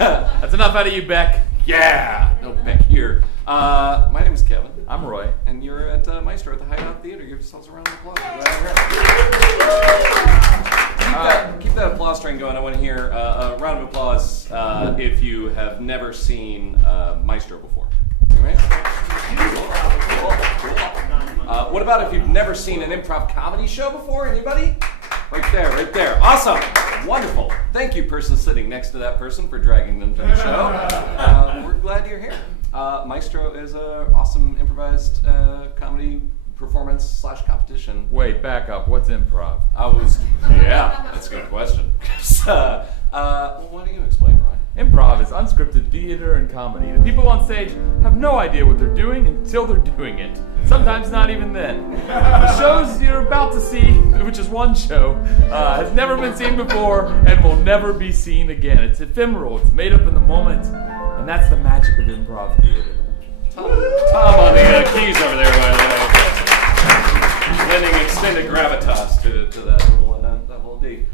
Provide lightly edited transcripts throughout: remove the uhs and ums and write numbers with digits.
That's enough out of you, Beck. Yeah. No Beck here. My name is Kevin. I'm Roy. And you're at Maestro at the Hideout Theater. Give yourselves a round of applause. Keep that applause train going. I want to hear a round of applause if you have never seen Maestro before. All right? Cool. What about if you've never seen an improv comedy show before? Anybody? Right there. Awesome. Wonderful. Thank you, person sitting next to that person, for dragging them to the show. We're glad you're here. Maestro is an awesome improvised comedy performance / competition. Wait, back up. What's improv? Yeah, that's a good question. Well, why don't you explain, Ryan? Improv is unscripted theater and comedy. The people on stage have no idea what they're doing until they're doing it. Sometimes not even then. The shows you're about to see, which is one show, has never been seen before and will never be seen again. It's ephemeral, it's made up in the moment, and that's the magic of improv theater. Tom on the keys over there, by the way. Lending extended gravitas to that little D.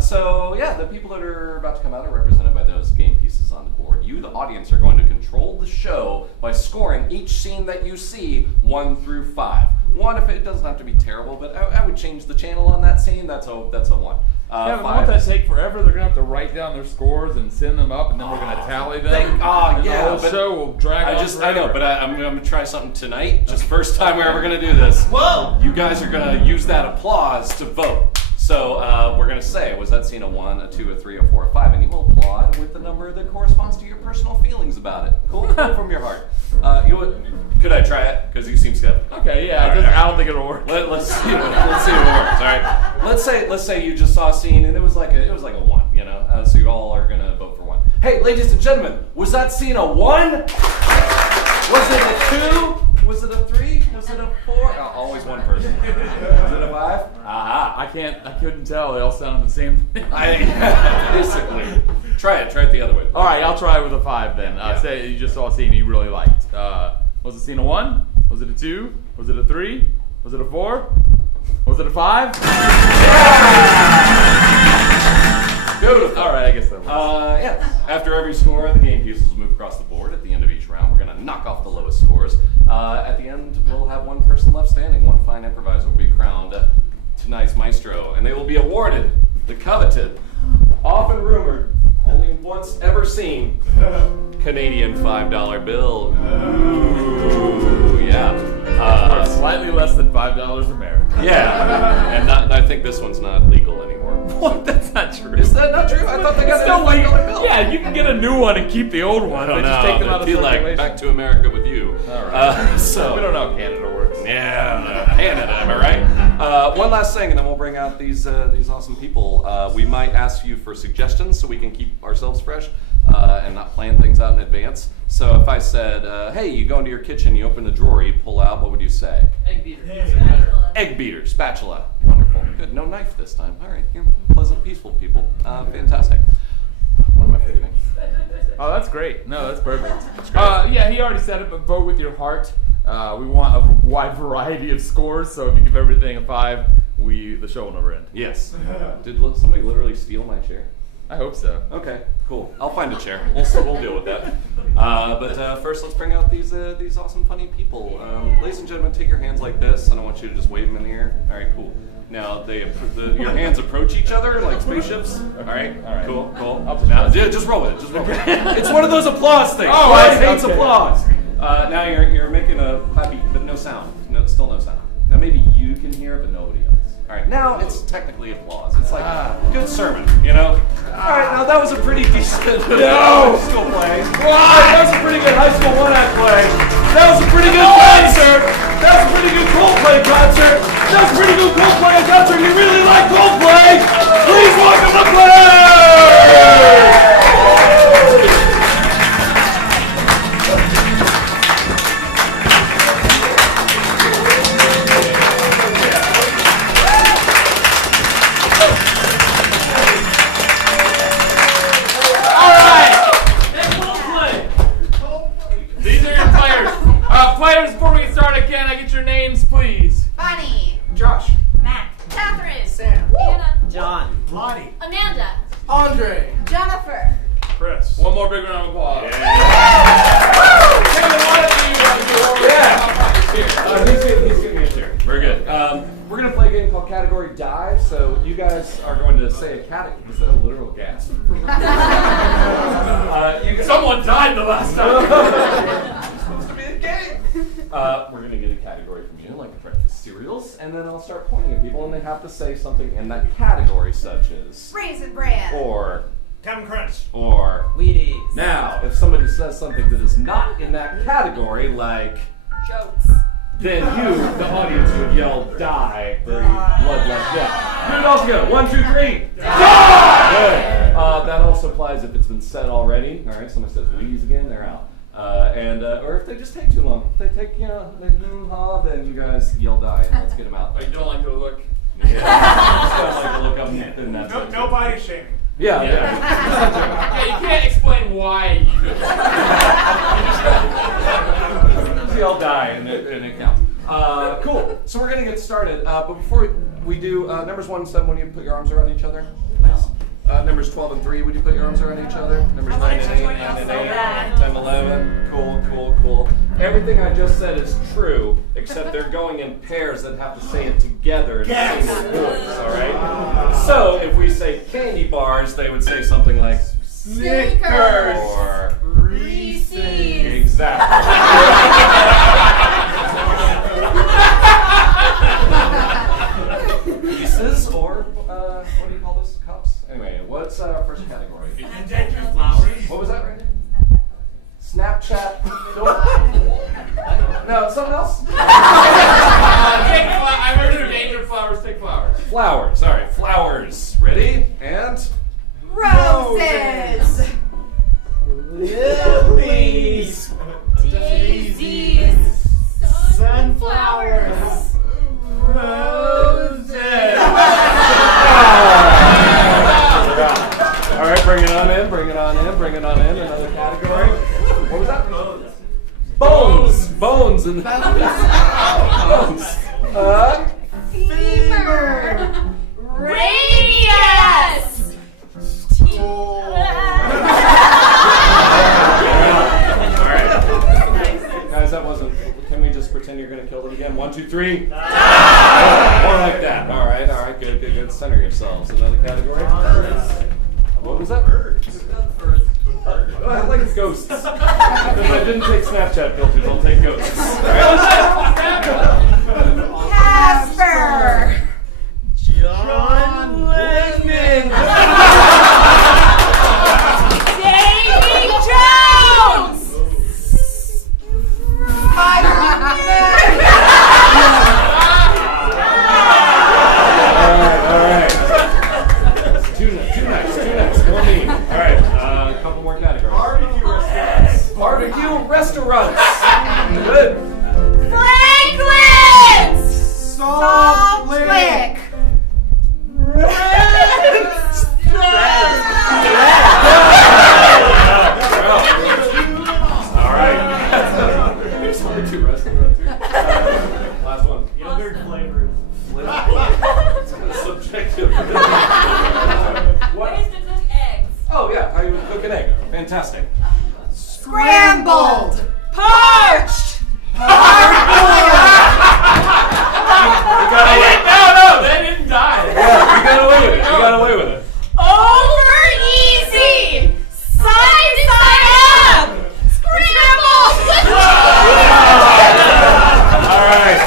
So yeah, the people that are about to come out are represented by those game pieces on the board. You, the audience, are going to control the show by scoring each scene that you see 1 through 5. 1, if it doesn't have to be terrible, but I would change the channel on that scene. That's a 1. Yeah, but won't that take forever? They're gonna have to write down their scores and send them up, and then we're gonna tally them. The whole show will drag on forever. I know, but I'm gonna try something tonight. Just first time we're ever gonna do this. Whoa! You guys are gonna use that applause to vote. So we're gonna say, was that scene a 1, a 2, a 3, a 4, a 5? And you will applaud with the number that corresponds to your personal feelings about it. Cool, from your heart. Could I try it? Because you seem skeptical. Okay, yeah, I don't think it'll work. Let's see if it works. All right. Let's say you just saw a scene and it was like a 1. You know, so you all are gonna vote for 1. Hey, ladies and gentlemen, was that scene a 1? Was it a 2? Was it a 3? Was it a 4? Always one person. Was it a 5? Aha. I couldn't tell. They all sounded the same thing. Basically. Try it the other way. All right, I'll try it with a 5 then. Say you just saw a scene you really liked. Was the scene a 1? Was it a 2? Was it a 3? Was it a 4? Was it a 5? Beautiful. All right, I guess that works. Yeah. After every score, the game pieces will move across the board. At the end of each round, we're going to knock off the lowest scores. At the end, we'll have one person left standing. One fine improviser will be crowned tonight's Maestro, and they will be awarded the coveted, often rumored, only once ever seen, Canadian $5 bill. Ooh, yeah. Slightly less than $5 American. Yeah. And I think this one's not legal anymore. What? That's not true. Is that not true? I thought they got still a $5 bill. Yeah, you can get a new one and keep the old one. I don't They just take them know. out I of feel like circulation. back to America with you. All right. So we don't know how Canada works. Yeah, Canada, am I right? One last thing, and then we'll bring out these awesome people. We might ask you for suggestions so we can keep ourselves fresh and not plan things out in advance. So if I said, hey, you go into your kitchen, you open the drawer, you pull out, what would you say? Egg beater. Egg beater, spatula. Wonderful. Good. No knife this time. All right. You're pleasant, peaceful people. Fantastic. What am I forgetting? Oh, that's great. No, that's perfect. Yeah, he already said it, but vote with your heart. We want a wide variety of scores, so if you give everything a 5, the show will never end. Yes. Did somebody literally steal my chair? I hope so. Okay, cool. I'll find a chair. We'll deal with that. But first, let's bring out these awesome, funny people. Ladies and gentlemen, take your hands like this. I don't want you to just wave them in the air. All right, cool. Now, your hands approach each other like spaceships. All right, cool. Now, just roll with it. Just roll with it. It's one of those applause things. Oh, I hate applause. Now you're making a clappy, but no sound. No, still no sound. Now maybe you can hear it, but nobody else. All right, now it's technically applause. It's like good sermon, you know. All right, now that was a pretty decent high school play. That was a pretty good high school one-act play. That was a pretty good concert. That was a pretty good Coldplay concert. That was a pretty good Coldplay concert. You really like Coldplay? Please welcome the play. Players, before we get started, can I get your names, please? Bonnie. Josh. Matt. Catherine. Sam. Anna. John. Lonnie. Amanda. Andre. Jennifer. One more big round of applause. Yeah. Kevin, why don't you He's giving me a chair. Very good. We're going to play a game called Category Dive. So you guys are going to say a category. Is that a literal gasp? Someone died the last time. It's supposed to be a game. We're going to get a category from you, like breakfast cereals, and then I'll start pointing at people, and they have to say something in that category, such as Raisin Bran. or Captain Crunch. or. Wheaties. Now, if somebody says something that is not in that category, like Jokes. then you, the audience, would yell "die" very bloodless death. Do it all together. 1, 2, 3. Die! Good. That also applies if it's been said already. All right, somebody says "Wheaties" again, they're out. Or if they just take too long, if they take then you guys yell "die" and let's get them out. Oh, you don't like the look? Yeah. Just don't like to look up and that's it. No body shaming. Yeah. Yeah, you can't explain why you do it. Just yell "die" and it counts. Cool. So we're gonna get started. But before we do, numbers 1 and 7, would you put your arms around each other? Nice. Numbers 12 and 3, would you put your arms around each other? Numbers 9 and 8, 9 and 8, 10, 11. Cool. Everything I just said is true, except they're going in pairs that have to say it together in the same voice. All right. So if we say candy bars, they would say something like Snickers. or Reese's. exactly. Pieces or what do you call this? Cups? Anyway, what's our first category? Endangered flowers. What was that right there? Snapchat. No, something else? I heard endangered flowers, take flowers. Flowers. All right, flowers. Ready? And Roses. Lilies. Daisies. Sunflowers. Roses. all right, bring it on in. Another category. What was that? Bones. And bones. Fever. Radius. Guys, that wasn't. Can we just pretend you're going to kill them again? 1, 2, 3. More like that. All right. Good. Center yourselves. Another category. What was that? Birds. I like ghosts. Because I didn't take Snapchat filters, I'll take ghosts. Casper. John Lennon. Davy Jones. All right. Two next. More me. All right. A couple more categories. Barbecue restaurants. Good. Franklin's. Salt Lick. All right. There's only 2 restaurants here. Last one. Yogurt flavors. It's kind of subjective. What? to cook eggs. Oh yeah, how you would cook an egg. Fantastic. Scrambled. Parched. No, they didn't die. Yeah, you got away with it. Over easy. Side up. Scrambled. All right.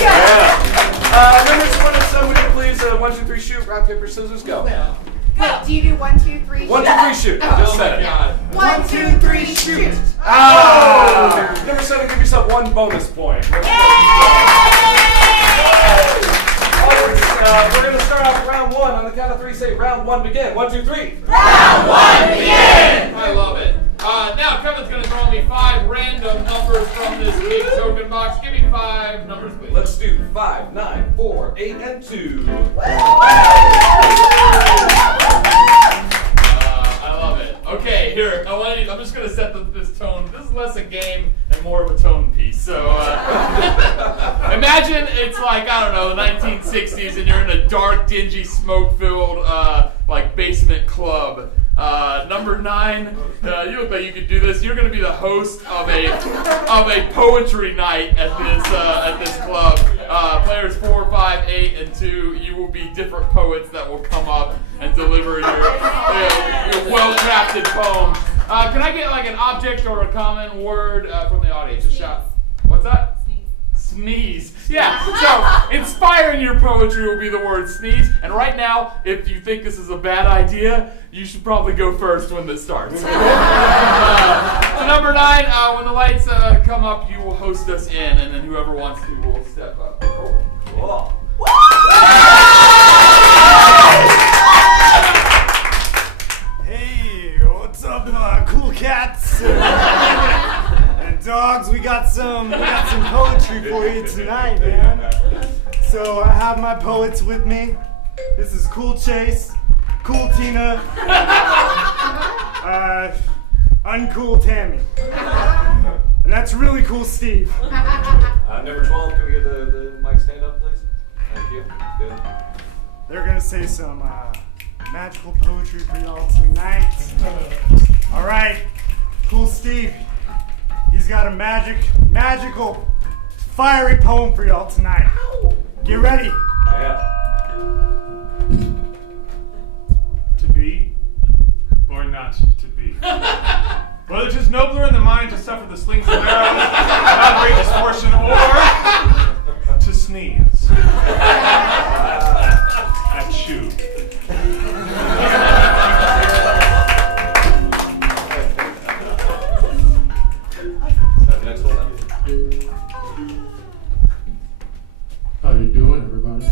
Yeah. Numbers 1 and 7, would you please 1, 2, 3 shoot, rock, paper, scissors, go. Wait, do you do 1, 2, 3? 1, 2, 3 shoot. Just said it. 1, 2, 3, shoot. Oh! Number 7, give yourself 1 bonus point. We're going to start off round 1. On the count of 3, say round 1 begin. 1, 2, 3. Round 1 begin. I love it. Now Kevin's going to draw me 5 random numbers from this big token box. Give me 5 numbers, please. Let's do 5, 9, 4, 8, and 2. I love it. Okay, here. I'm just going to set this tone. This is less a game and more of a tone piece. So imagine it's like, I don't know, the 1960s and you're in a dark, dingy, smoke-filled like basement club. Number 9, you look like you could do this. You're going to be the host of a poetry night at this club. Players 4, 5, 8, and 2. You will be different poets that will come up and deliver your well-crafted poem. Can I get like an object or a common word from the audience? Just shout. What's that? Sneeze. Yeah, so inspiring your poetry will be the word sneeze. And right now, if you think this is a bad idea, you should probably go first when this starts. So number 9, when the lights come up, you will host us in, and then whoever wants to will step up. Cool. Hey, what's up, cool cats? And dogs, we got some poetry for you tonight, man. So I have my poets with me. This is Cool Chase, Cool Tina, and Uncool Tammy. And that's really cool Steve. Number 12, can we get the mic stand up, please? Thank you. Good. They're gonna say some magical poetry for y'all tonight. All right, cool Steve. He's got a magical, fiery poem for y'all tonight. Get ready. Yeah. To be or not to be. Whether 'tis nobler in the mind to suffer the slings and arrows, without great misfortune, or to sneeze. At you. Next one. How you doing, everybody?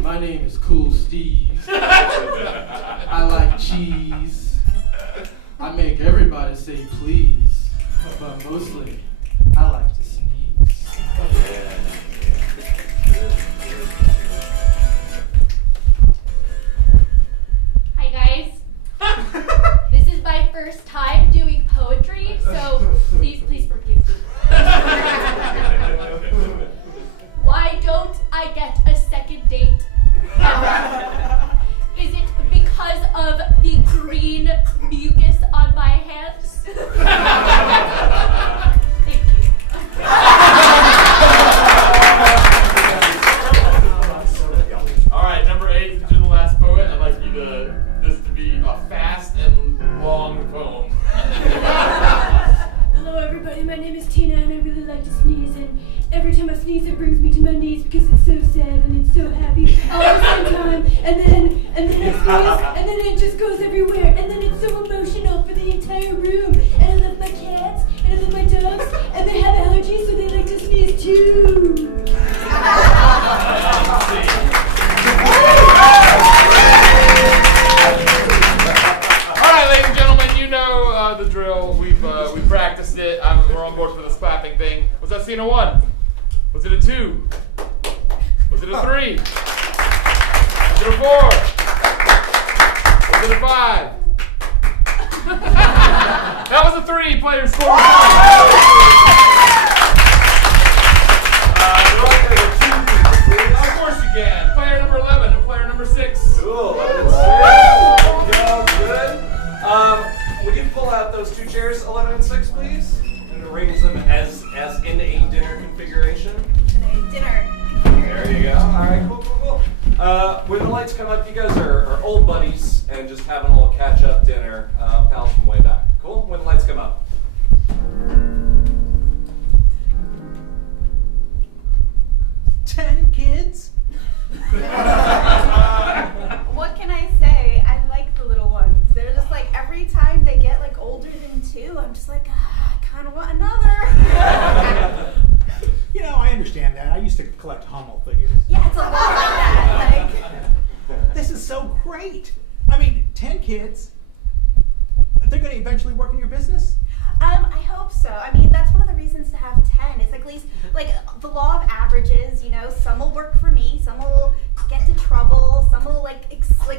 My name is Cool Steve. I like cheese. I make everybody say please, but mostly I like to sneeze. Hi guys. This is my first time doing poetry, so please forgive me. Why don't I get a second date ever? Is it because of the green mucus on my hands? Thank you. All right, number 8, since you're the last poet, I'd like this to be a fast and long poem. Hello everybody, my name is Tina and I really like to sneeze, and every time I sneeze it brings me to my knees because it's so sad and it's so happy all at the same time, and then I sneeze and then it just goes everywhere, and then it's so emotional for the entire room, and I love my cats and I love my dogs and they have allergies so they like to sneeze too. All right, ladies and gentlemen, you know the drill. We've practiced it. We're on board for this clapping thing. Was that scene a 1? Was it a 2? Was it a 3? Was it a 4? Was it a 5? That was a 3. Player score. Of course you can. Player number 11 and player number 6. Cool. Good. Would you pull out those 2 chairs, 11 and 6, please? And arrange them as in a dinner configuration. Dinner. There you go. All right, cool. When the lights come up, you guys are old buddies and just having a little catch-up dinner, pals from way back. Cool? When the lights come up. Kids? What can I say? I like the little ones. They're just like, every time they get like older than 2, I'm just like, I kind of want another. You know, I understand that. I used to collect Hummel figures. Yeah, it's a lot like that. Like, This is so great. I mean, 10 kids. They're going to eventually work in your business? I hope so. I mean, that's one of the reasons to have 10. It's like, at least, like, the law of averages, you know, some will work for me, some will get into trouble, some will, like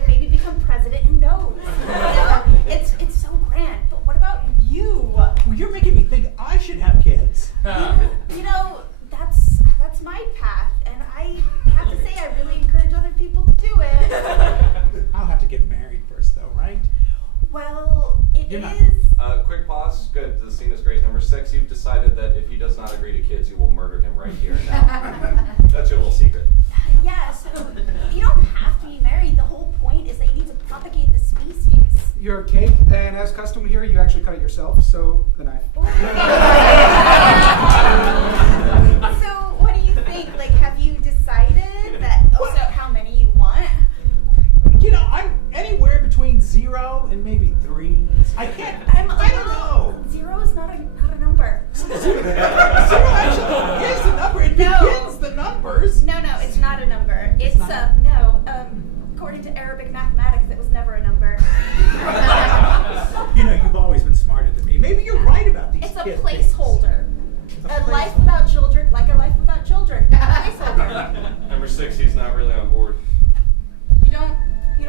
maybe become president, who knows? You know, it's so grand. But what about you? Well, you're making me think I should have kids. You know, that's my path, and I have to say I really encourage other people to do it. I'll have to get married first, though, right? It You're not- is. Quick pause. Good. The scene is great. Number 6, you've decided that if he does not agree to kids, you will murder him right here and now. That's your little secret. Yeah, so you don't have to be married. The whole point is that you need to propagate the species. Your cake, and as custom here, you actually cut it yourself, so the knife. So what do you think? Like, have you decided that also how many you want? You know, I'm anywhere between 0 and maybe 3. I can't. I don't know. 0 is not a number. 0 actually is a number. It begins the numbers. No, it's not a number. It's according to Arabic mathematics, it was never a number. You know, you've always been smarter than me. Maybe you're right about these It's a kid placeholder. things. A life without children, like a life without children. A placeholder. Number 6, he's not really on board. You don't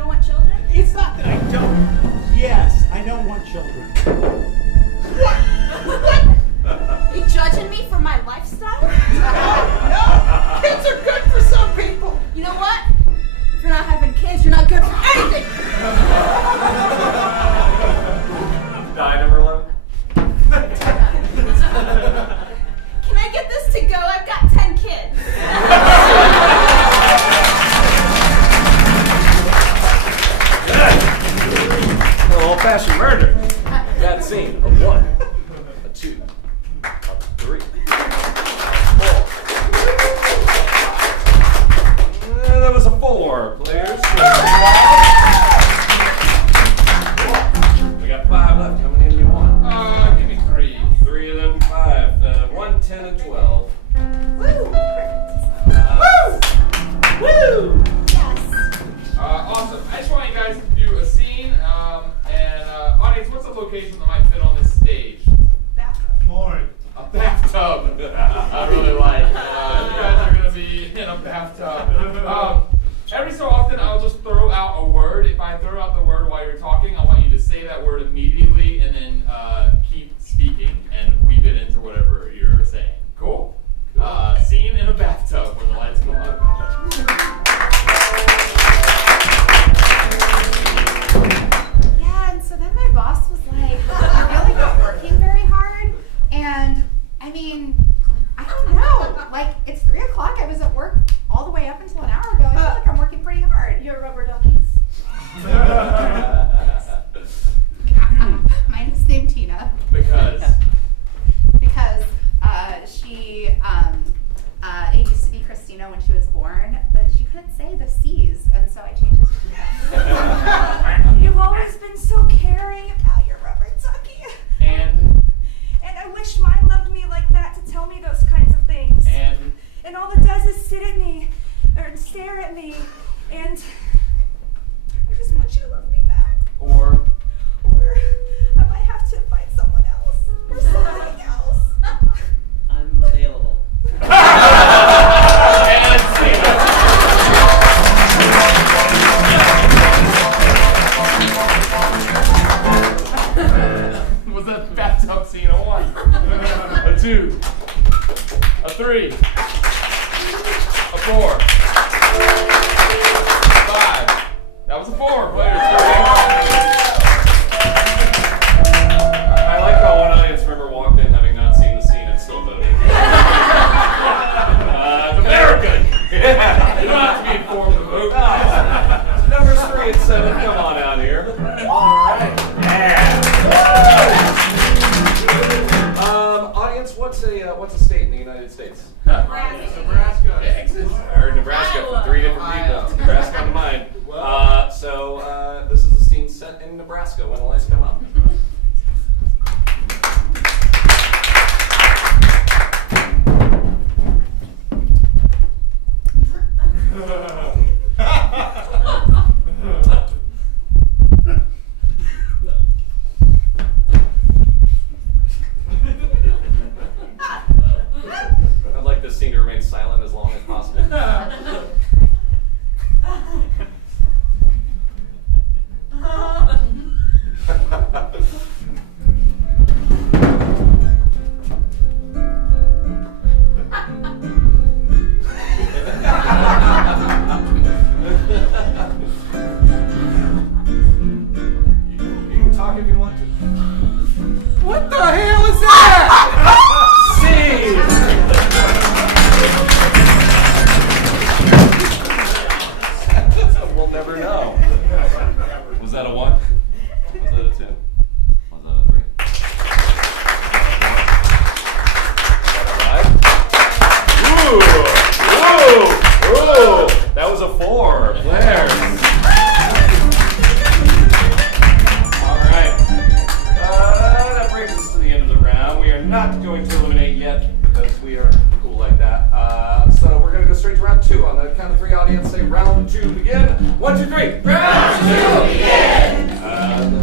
want children? It's not that I don't. Yes, I don't want children. What? You judging me for my lifestyle? No! Kids are good for some people! You know what? If you're not having kids, you're not good for anything. Die, number 11. Can I get this to go? I've got 10 kids. Old-fashioned murder. That scene. A 1, a 2, a 3, 4. That was a 4, players. We got 5 left. How many do you want? Give me 3. 3 of them, 5. 1, 10, and 12. Woo! Woo! Yes. Awesome. I just want you guys to do a scene, and audience, what's a location that might fit on this stage? Lauren. A bathtub. I really like. You guys are gonna be in a bathtub. Every so often, I'll just throw out a word. If I throw out the word while you're talking, I want you to say that word immediately, and then keep speaking and weave it into whatever you're saying. Cool. Scene in a bathtub where the lights go on. Yeah, and so then my boss was like, "You're really not working very hard." And I mean, I don't know. Like, it's 3 o'clock. I was at work all the way up until an hour ago. I feel like I'm working pretty hard. You're rubber duckies. Mine is named Tina Because because she it used to be Christina when she was born, but she couldn't say the C's, and so I changed it to Tina. You've always been so caring about your rubber ducky. and I wish mine loved me like that to tell me those kinds of things. And all it does is sit at me, or stare at me, and I just want you to love me back. or Or I might have to find someone else, or something else. I'm available. and scene. Was that bathtub scene a 1? A 2? A 3? A 4? 5? That was a 4, players. I like how one audience member walked in having not seen the scene and still voted. It's American! Yeah. You don't have to be informed of the vote. Numbers 3 and 7, come on out here. Alright. Audience, what's a state in the United States? Right. talk if you want to. What the hell is that? We'll never know. Was that a 1? Was that a 2? Was that a 3? Ooh! That was a 4. Blair. Alright. That brings us to the end of the round. We are not going to eliminate yet because we are cool like that. So we're going to go straight to round 2. On the count of 3, audience, say round 2 begin. 1, 2, 3. Round 2 begin!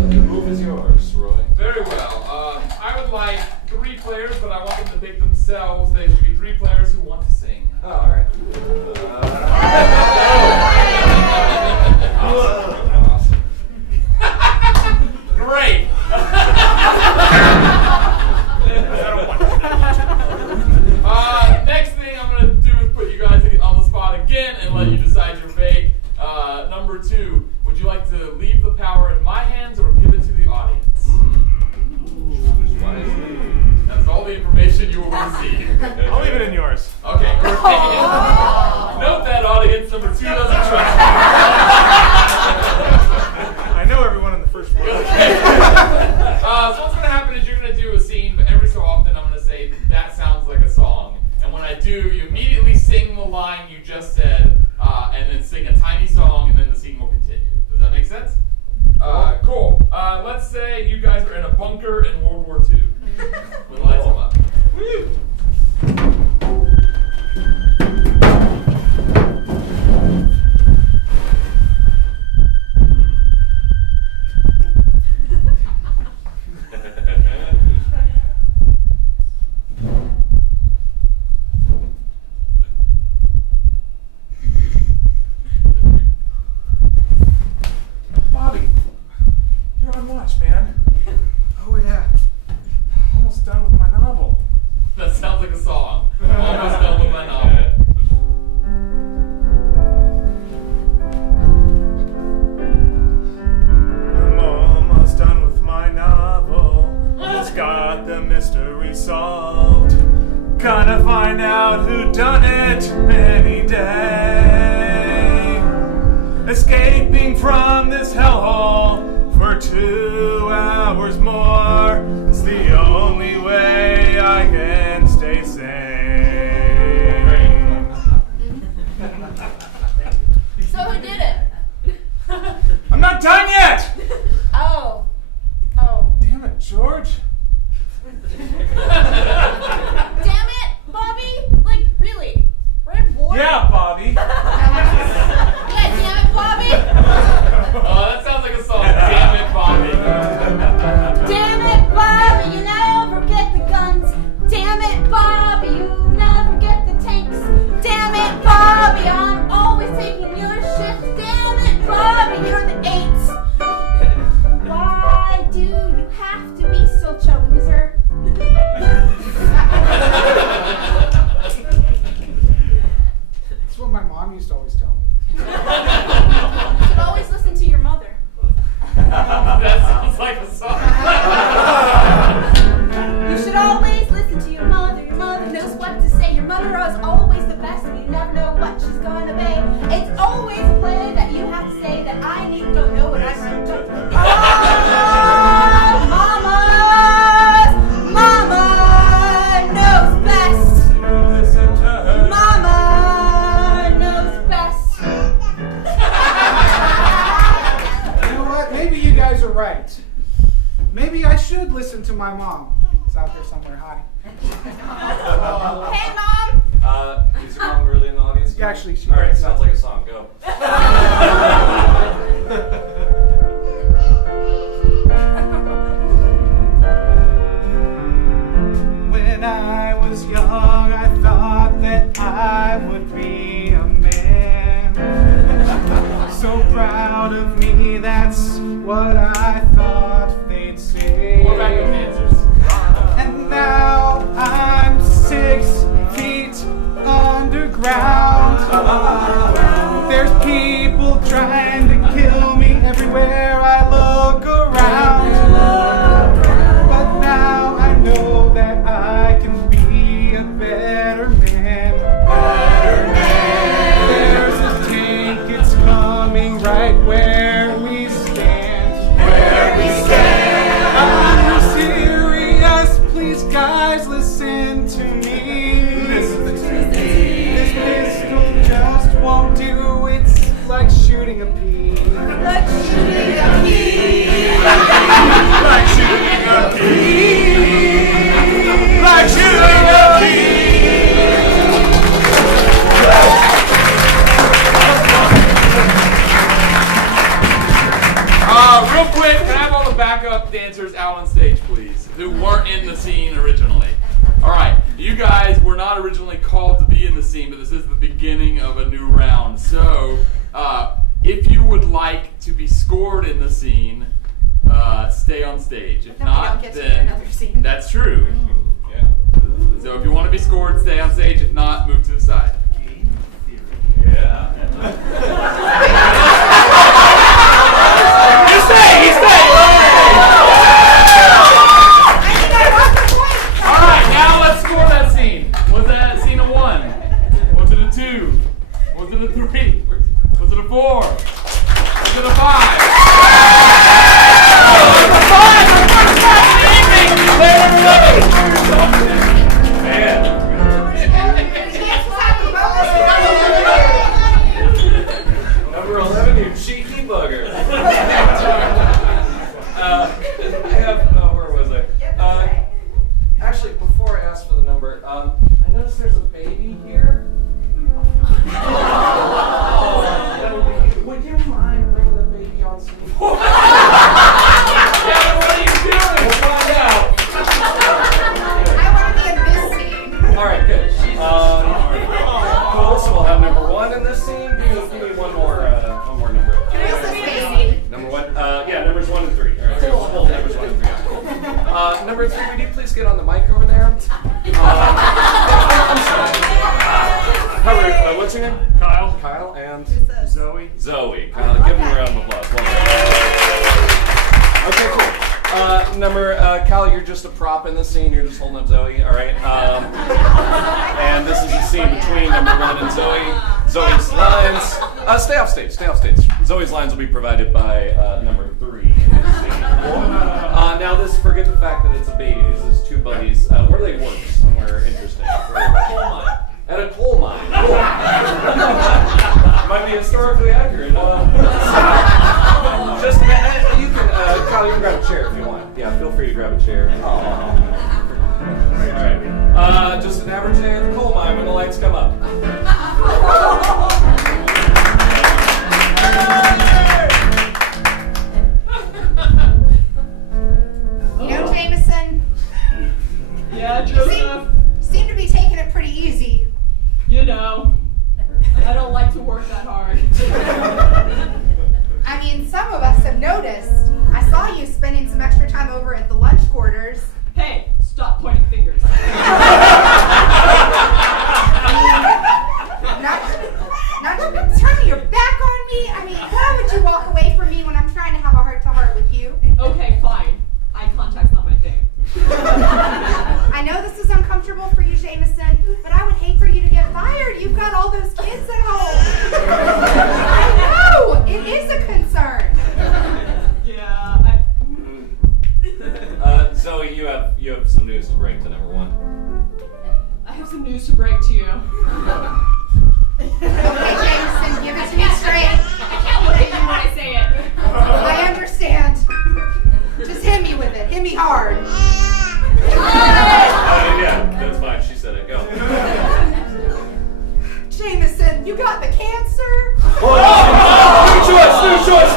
The move is yours, Roy. Very well. I would like 3 players, but I want them to pick themselves. They should be 3 players who want to sing. Oh, alright. Awesome. Great. Next thing I'm going to do is put you guys on the spot again and let you decide your fate. Number 2, would you like to leave the power in my hands or give it to the audience? That's all the information you will receive. I'll leave it in yours. Okay, great. Note that audience number 2 doesn't trust you. I know everyone in the first floor. Okay. So what's going to happen is you're going to do a scene, but every so often I'm going to say, that sounds like a song. And when I do, you immediately sing the line you just said, and then sing a tiny song, and then the scene will continue. Does that make sense? Cool. Let's say you guys are in a bunker in World War II. With lights them up. Woo! Bobby, you're on watch, man. Oh yeah. Almost done with my novel. That sounds like a song. Almost done with my novel. I'm almost done with my novel. Almost got the mystery solved. Gonna find out who done it any day. Escaping from this hellhole for 2 hours more. It's the only way I can stay sane. So who did it? I'm not done yet! Oh. Damn it, George. Damn it, Bobby! Like, really? We're at war? Yeah, Bobby. Yeah, damn it, Bobby! That sounds like a song. Damn it, Bobby. Damn it, Bobby, you never get the guns. Damn it, Bobby, you never get the tanks. Damn it, Bobby, I'm always taking your shift. Damn it, Bobby, you're the 8s. Why do you have to be such a loser? That's what my mom used to always tell me. You should always listen to your mother. That sounds like a song. You should always listen to your mother. Your mother knows what to say. Your mother is always the best, and you never know what she's gonna be. It's always a play that you have to say that I don't know what I don't. Mama knows best. Mama knows best. You know what? Maybe you guys are right. Maybe I should listen to my mom. It's out there somewhere. Hi. Hey, Mom. Is your mom really in the audience? Actually, she Alright, is. sounds like a song. Go. When I was young, I thought that I would be a man. So proud of me, that's what I thought they'd say. More backup dancers. And now I'm 6 feet underground. There's people trying to kill me everywhere I look around. stage, please, who weren't in the scene originally. All right, you guys were not originally called to be in the scene, but this is the beginning of a new round. So, if you would like to be scored in the scene, stay on stage. If Then we not, don't get to then another scene. that's true. Yeah. So if you want to be scored, stay on stage. If not, move to the side. Yeah. You stay! You stay! All right, now let's score that scene. Was that scene a 1? Was it a 2? Was it a 3? Was it a 4? Was it a 5? Number 11, you cheeky bugger. Where was I? Actually, before I ask for the number, I noticed there's a baby here. Would you mind bringing the baby on screen? What are you doing? We'll find out. I want to be in this scene. All right, good. Cool. So we'll have number 1 in this scene. Give me one more number. Who's this baby? Number 1. Yeah, numbers 1 and 3. All right. So hold numbers 1 and 3. Number 3. Would you please get on the mic over there? I'm sorry. What's your name? Kyle. Kyle and Zoe. Zoe. Kyle, give them a round of applause. Well done. Okay, cool. Kyle, you're just a prop in the scene. You're just holding up Zoe, all right? And this is the scene between number 1 and Zoe. Zoe's lines. Stay off stage. Stay off stage. Zoe's lines will be provided by number 3 in this scene. Now, forget the fact that it's a baby. This is 2 buddies. Where do they work? Somewhere interesting. At a coal mine. Cool. Might be historically accurate. Just you can, Kyle, you can grab a chair if you want. Yeah, feel free to grab a chair. All right. Just an average day at the coal mine when the lights come up. You know, Jameson. Yeah, Joseph? Seem to be taking it pretty easy. You know, I don't like to work that hard. I mean, some of us have noticed. I saw you spending some extra time over at the lunch quarters. Hey, stop pointing fingers. Not turning your back on me. I mean, why would you walk away from me when I'm trying to have a heart-to-heart with you? Okay, fine. Eye contact's not my thing. I know this is uncomfortable for you, Jameson, but I would hate for you to get fired. You've got all those kids at home. I know! It is a concern. Yeah, Zoe, you have some news to break to number 1. I have some news to break to you. Okay, Jameson, give it to me straight. I can't look at you when I say it. I understand. Just hit me with it. Hit me hard. Yeah, that's fine. She said it. Go. Jameson, you got the cancer? New choice!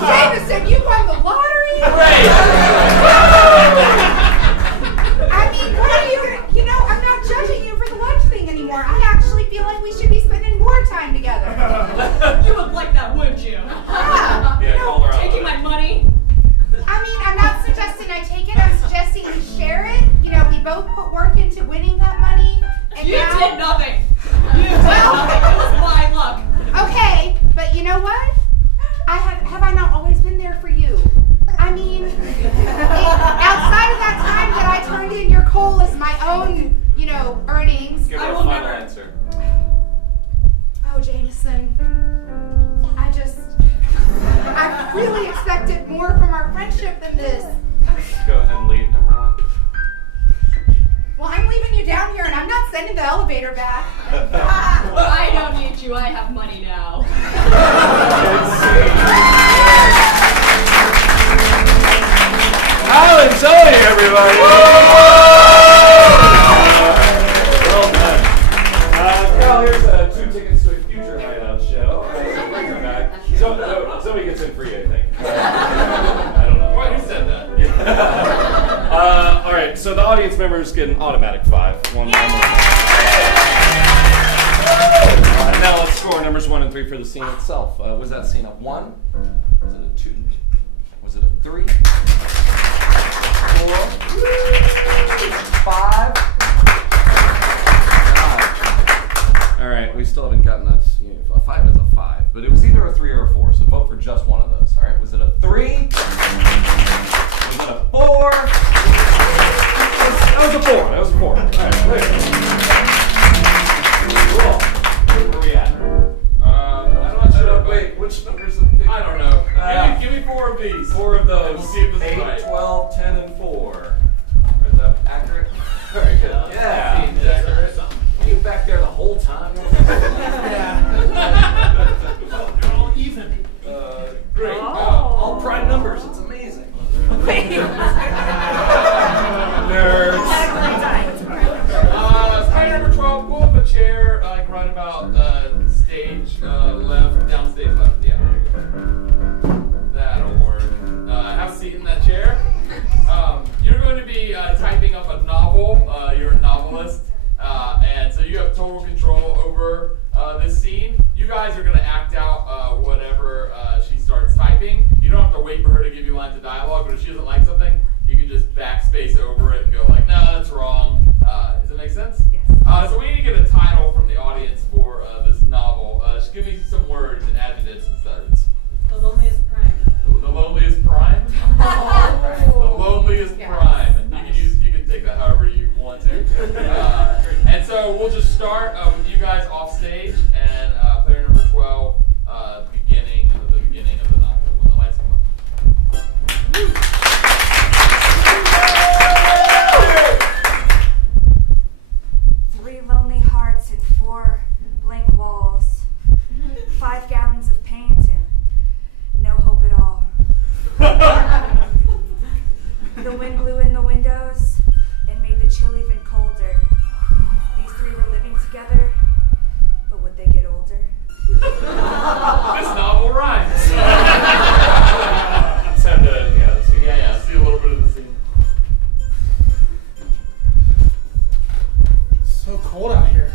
Jameson, you won the lottery? Great! I mean, what are you gonna, I'm not judging you for the lunch thing anymore. I actually feel like we should be spending more time together. You would like that, wouldn't you? Yeah, call her out. Taking my money? I mean, I'm not suggesting I take it. I'm suggesting we share it. We both put work into winning that money. And You now, did nothing. You did nothing. It was my luck. Okay, but you know what? Have I not always been there for you? I mean, outside of that time that I turned in your coal as my own, earnings. Give I her a will final never- answer. Oh, Jameson. I really expected more from our friendship than this. Go ahead and leave number 1. Well, I'm leaving you down here and I'm not sending the elevator back. I don't need you. I have money now. Kyle and Zoe, everybody! Well done. Kyle, here's 2 tickets to a future Hideout show. Zoe gets in free, I think. I don't know. Wait, who said so the audience members get an automatic 5. One more. Now let's score numbers 1 and 3 for the scene itself. Was that scene a 1? Was it a 2? Was it a 3? 4? 5? 5. All right, we still haven't gotten that. A 5 is a 5, but it was either a 3 or a 4. So vote for just one of those. All right, was it a 3? Was it a 4? That was a 4. That was a 4. All right, cool. Where are we at? I'm not sure. Wait, which numbers? I don't know. Give me 4 of these. 4 of those. We'll see if it's 8, right. 12, 10, and 4. Is that accurate? Very good. Yeah. You were back there the whole time. You're all even. Great. All prime numbers. It's amazing. Nerds. Player number 12, pull up a chair, like right about stage left, downstage left. Yeah, there you go. That'll work. Have a seat in that chair. You're going to be typing up a novel. You're a novelist. And so you have total control over this scene. You guys are going to act out whatever she starts typing. You don't have to wait for her to give you lines of dialogue, but if she doesn't like something, you can just backspace over it and go like, no, that's wrong. Does that make sense? Yes. So we need to get a title from the audience for this novel. Just give me some words and adjectives and stuff. The loneliest prime. The loneliest prime? The loneliest prime. You can take that however you want to. And so we'll just start with you guys off stage and player number 12, beginning of the novel when the lights come on. 3 lonely hearts and 4 blank walls. 5 gallons of paint and no hope at all. The wind blew in the windows and made the chill even colder. These 3 were living together, but would they get older? This novel rhymes. Let's have the scene. Yeah, see a little bit of the scene. So cold out here.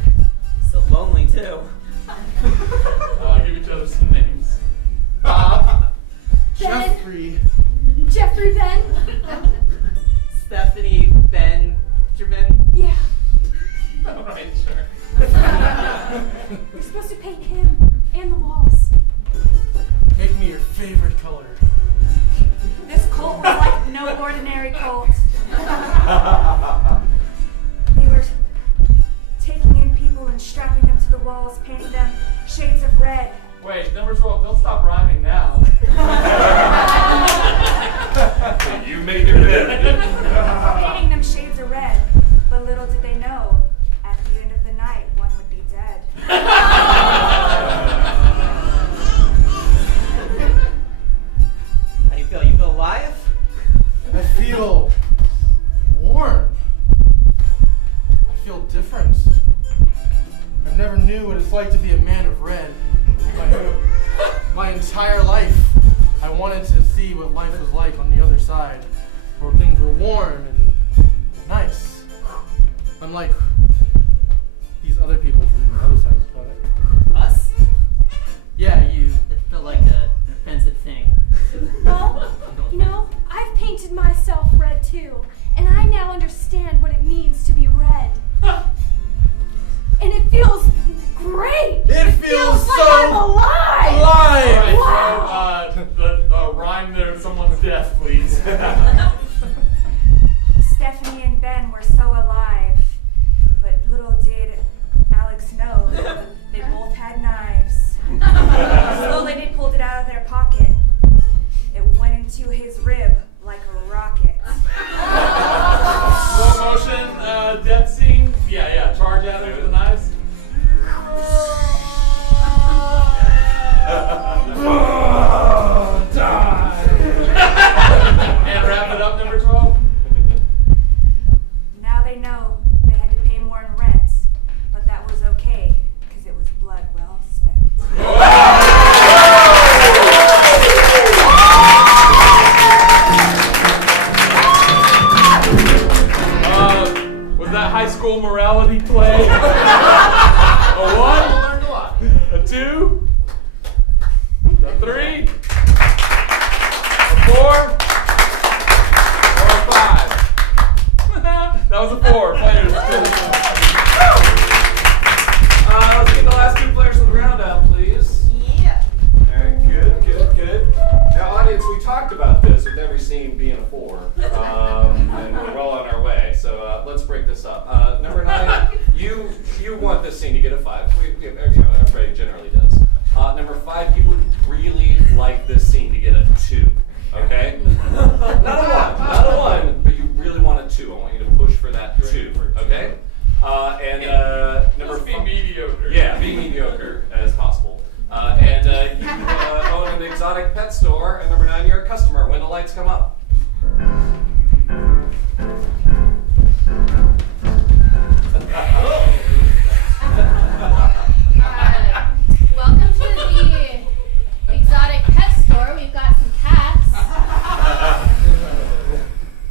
So lonely too. Give each other some names. Bob. Jeffrey. Jeffrey Ben? Stephanie Benjamin. Yeah. All right, sure. You're supposed to paint him and the walls. Make me your favorite color. This cult was like no ordinary cult. They were taking in people and strapping them to the walls, painting them shades of red. Wait, number 12, don't stop rhyming now. You make it bid. Painting them shades of red. But little did they know, at the end of the night, one would be dead. How do you feel? You feel alive? I feel warm. I feel different. I never knew what it's like to be a man of red. My entire life, I wanted to see what life was like on the other side, where things were warm and nice. Unlike these other people from the other side of the planet. Us? Yeah, you. It felt like an offensive thing. Well, I've painted myself red too, and I now understand what it means to be red. And it feels great! It feels like so I'm alive! alive! Alright, so rhyme there someone's death, please. Stephanie and Ben were so alive, but little did Alex know they both had knives. Slowly they pulled it out of their pocket. It went into his rib like a rocket. Slow motion death scene. Yeah, charge out there with the knives. And wrap it up, number 12. Now they know they had to pay more in rent, but that was okay, because it was blood well spent. school morality play. A 1. Learned a lot. A 2. A 3. A 4. Or a 5. That was a 4. Players. Let's get the last 2 players of the round out, please. Yeah. All right, good. Now, audience, we talked about this with every scene being a 4, and we're well on our way. So let's break this up. Number 9, you want this scene to get a 5. Everybody generally does. Number 5, you would really like this scene to get a 2. Okay? Not a 1, but you really want a 2. I want you to push for that 2. Okay? Number 5, be mediocre. Yeah, be mediocre as possible. You own an exotic pet store, and number 9, you're a customer when the lights come up. Welcome to the exotic pet store. We've got some cats.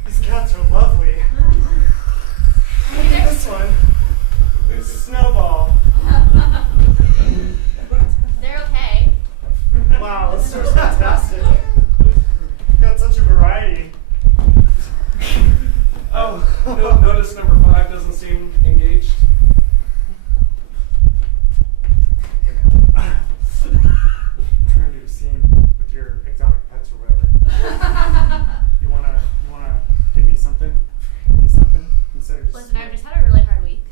These cats are lovely. This one is Snowball. They're okay. Wow, this store's fantastic. Got such a variety. Oh. Notice number 5 doesn't seem engaged. Trying to do a scene with your exotic pets or whatever. You wanna give me something? Instead of just Listen, I've just had a really hard week.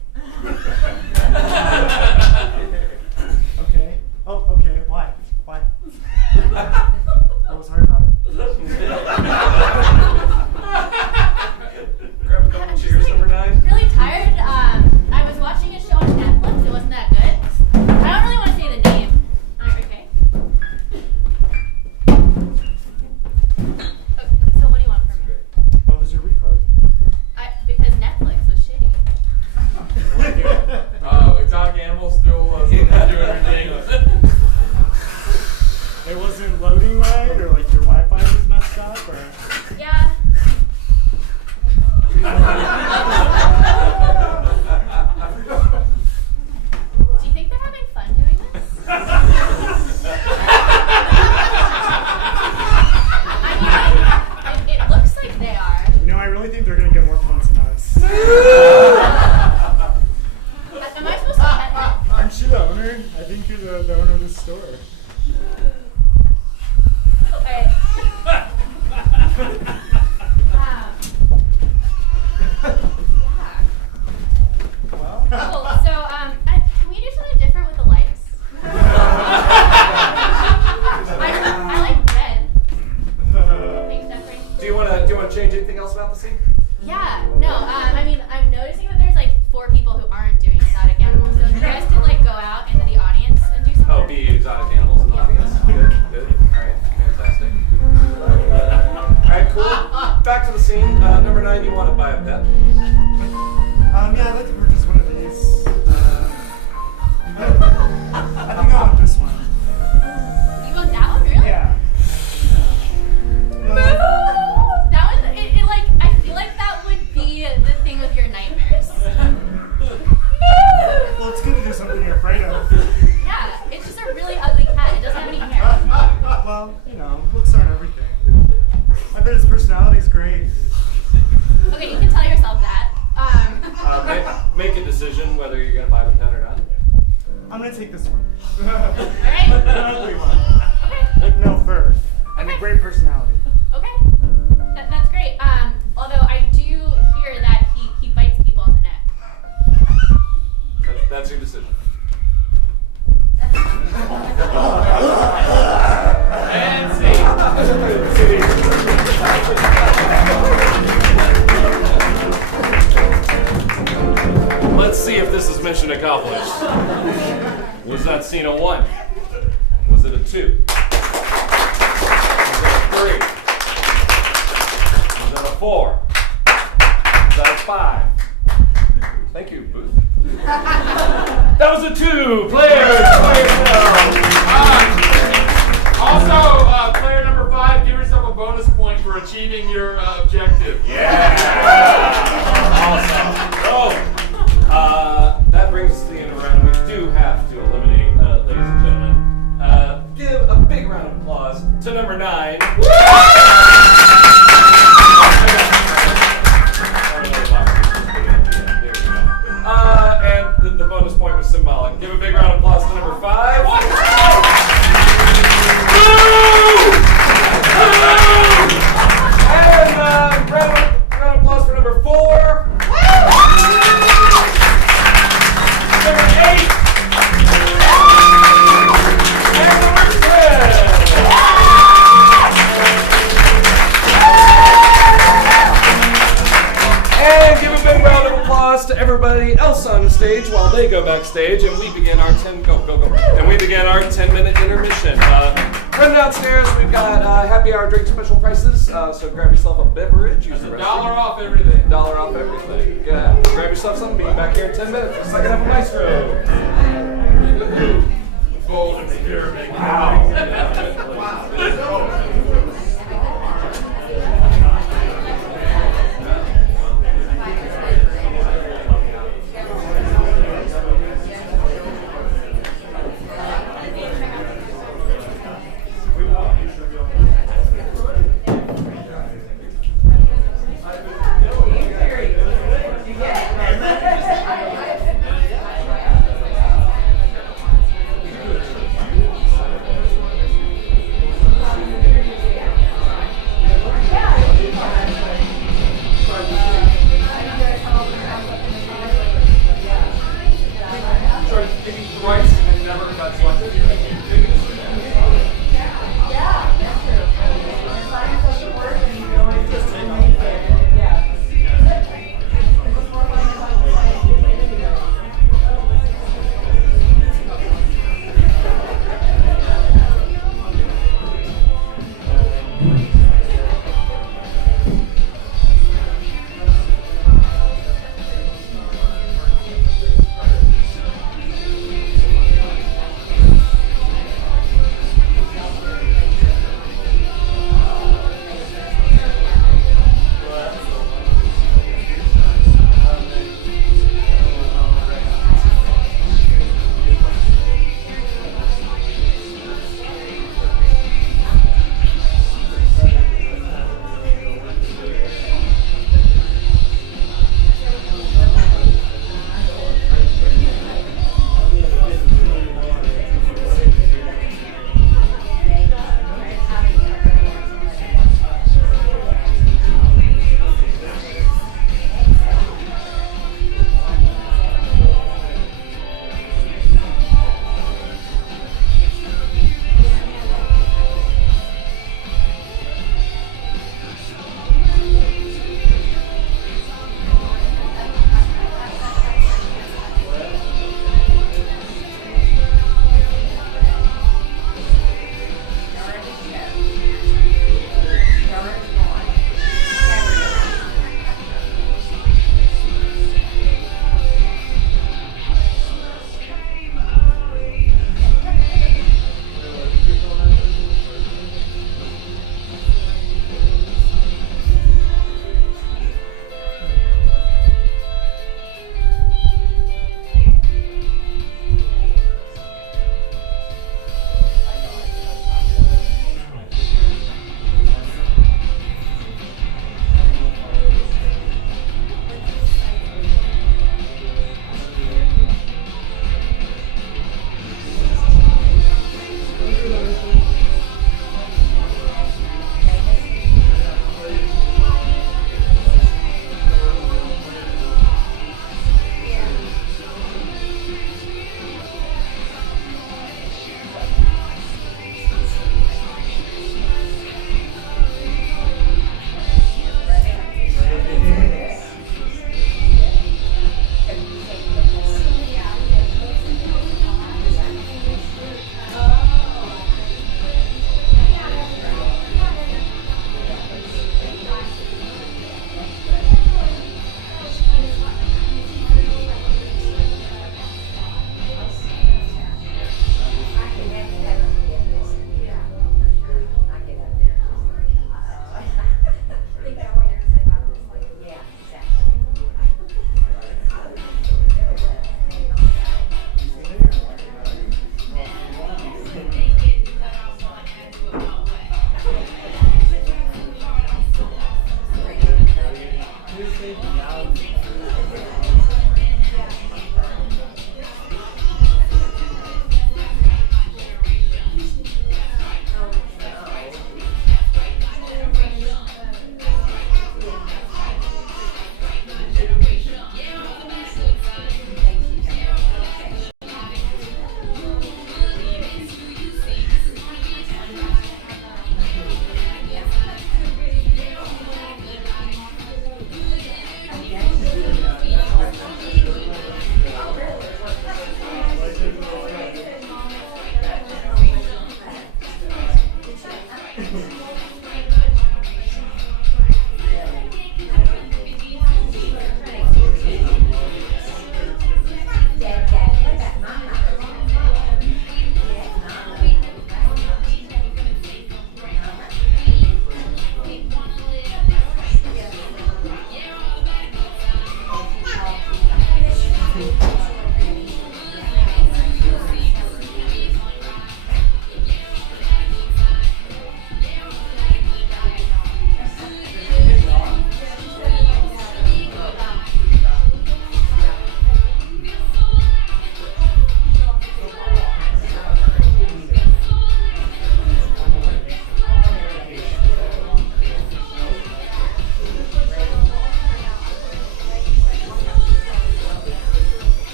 Okay. Oh, okay. Why? What was hard about it? Grab a couple cheers, number 9. Really tired. I was watching a show on Netflix. It wasn't that good. I don't really want to say the name. Okay. So what do you want from me? What was your week hard? Because Netflix was shitty. Exotic animals still doing everything. It wasn't loading right, or like your Wi-Fi was messed up, or? Yeah. Do you think they're having fun doing this? I mean, it looks like they are. No, I really think they're gonna get more fun than us. Am I supposed to pet them? Aren't you the owner? I think you're the owner of this store. Alright. Yeah. Cool. So, can we do something different with the lights? I like red. Thanks, Jeffrey. Do you want to change anything else about the scene? Yeah. No. I mean, I'm noticing that there's like 4 people who aren't doing exotic animals. So if you guys could like go out into the audience and do something. Oh, be exotic animals in the audience? Good. All right, fantastic. All right, cool. Back to the scene. Number 9, you want to buy a pet? Yeah, let's purchase one of these. I think I want this one. You want that one, really? Yeah. That was it. Like I feel like that would be the thing with your nightmares. Well, it's good to do something you're afraid of. Yeah, it's just a really ugly cat. It doesn't have any hair. Well, looks aren't everything. I bet his personality's great. Okay, you can tell yourself that. Make a decision whether you're going to buy the pet or not. I'm gonna take this one. Alright. The ugly one. Okay. With no fur. And a great personality. Okay. That's great. Although I do hear that he bites people on the neck. That's your decision. And see. Let's see if this is mission accomplished. Was that scene a 1? Was it a 2? Was it a 3? Was it a 4? Was that a 5? Thank you, Booth. That was a 2. Players, play yourself. Also, player number 5, give yourself a bonus point for achieving your objective. Yeah. Awesome. Oh. everybody else on the stage while they go backstage, and we begin our 10-minute intermission. Come downstairs. We've got happy hour drink special prices. So grab yourself a beverage. Use the $1 restroom. off everything. $1 off everything. Yeah. Grab yourself something. Be back here in 10 minutes. It's like a Maestro. Oh, experiment. Wow.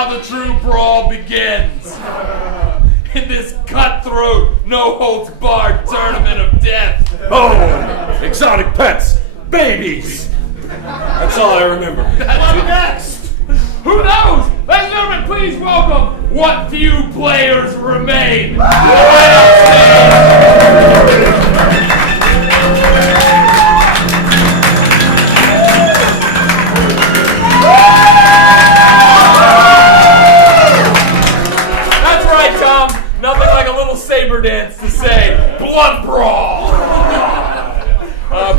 now the true brawl begins. In this cutthroat, no-holds-barred tournament of death. Oh, exotic pets, babies. That's all I remember. What next? Who knows? Ladies and gentlemen, please welcome what few players remain. That's right, Tom. Nothing like a little saber dance to say blood brawl.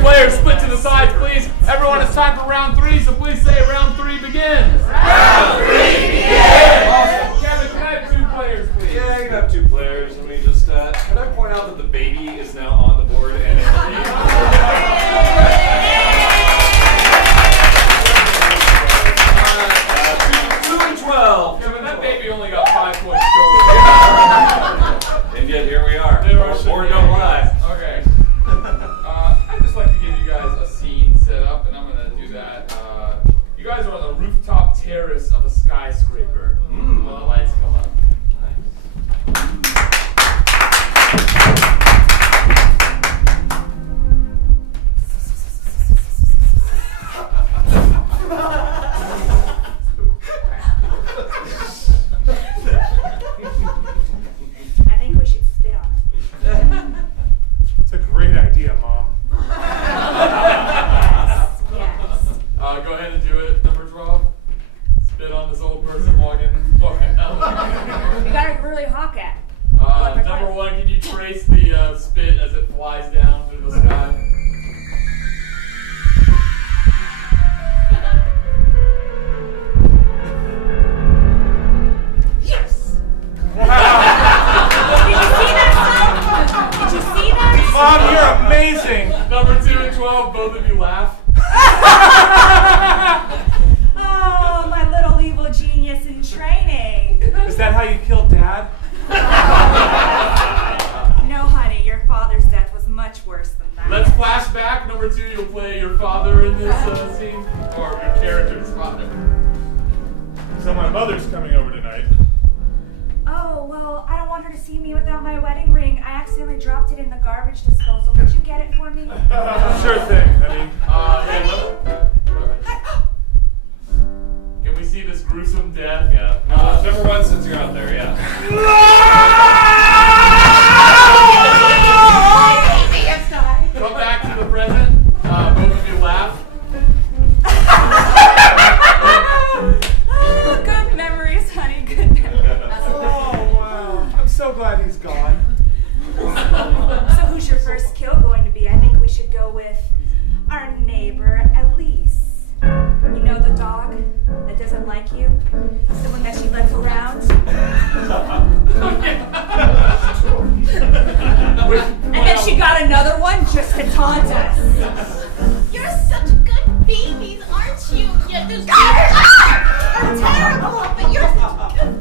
Players split to the sides, please. Everyone, it's time for round 3, so please say round 3 begins. Round 3 begins! Awesome. Kevin, can I have 2 players, please? Yeah, you can have 2 players. Let me just, can I point out that the baby is now on the board and it's 2 and 12. Kevin, that baby only got 5 points total. And yet here we are. Or don't lie. Okay. I'd just like to give you guys a scene set up, and I'm going to do that. You guys are on the rooftop terrace of a skyscraper when the lights come up. I think we should spit on him. It's a great idea, Mom. Yes. Go ahead and do it. Number 12. Spit on this old person walking out. You gotta really hawk at. Number 1, can you trace the spit as it flies down through the sky? Yes! Did you see that, son? Did you see that? Mom, you're amazing. Number 2 and 12, both of you laugh. Oh, my little evil genius in training. Is that how you killed Dad? No, honey, your father's death was much worse than that. Let's flash back. Number 2, you'll play your father in this scene, or your character's father. So my mother's coming over tonight. Oh, well, I don't want her to see me without my wedding ring. I accidentally dropped it in the garbage disposal. Could you get it for me? Sure thing, honey. Can we see this gruesome death? Yeah. Number 1 since you're out there, yeah. Come back to the present. Both of you laugh. Oh, good memories, honey, good memories. Oh, wow. I'm so glad he's gone. So who's your first kill going to be? I think we should go with our neighbor, Elise. You know the dog that doesn't like you? The one that she left around? And then she got another one just to taunt us. You're such good babies, aren't you? Yeah, those are terrible, but you're such good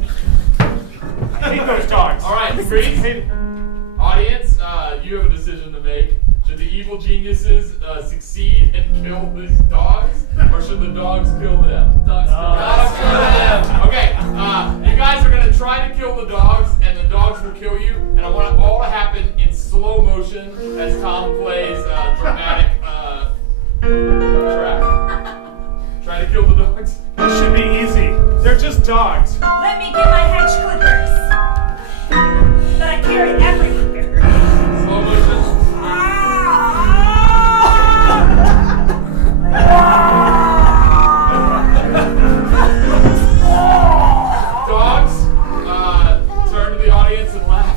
I hate those dogs. All right, Greece. Audience, you have a decision to make. Should the evil geniuses succeed and kill these dogs, or should the dogs kill them? Dogs kill them. Okay, you guys are gonna try to kill the dogs, and the dogs will kill you. And I want it all to happen in slow motion as Tom plays dramatic track. Try to kill the dogs. This should be easy. They're just dogs. Let me get my hedge clippers that I carry everywhere. Slow motion. Dogs, turn to the audience and laugh.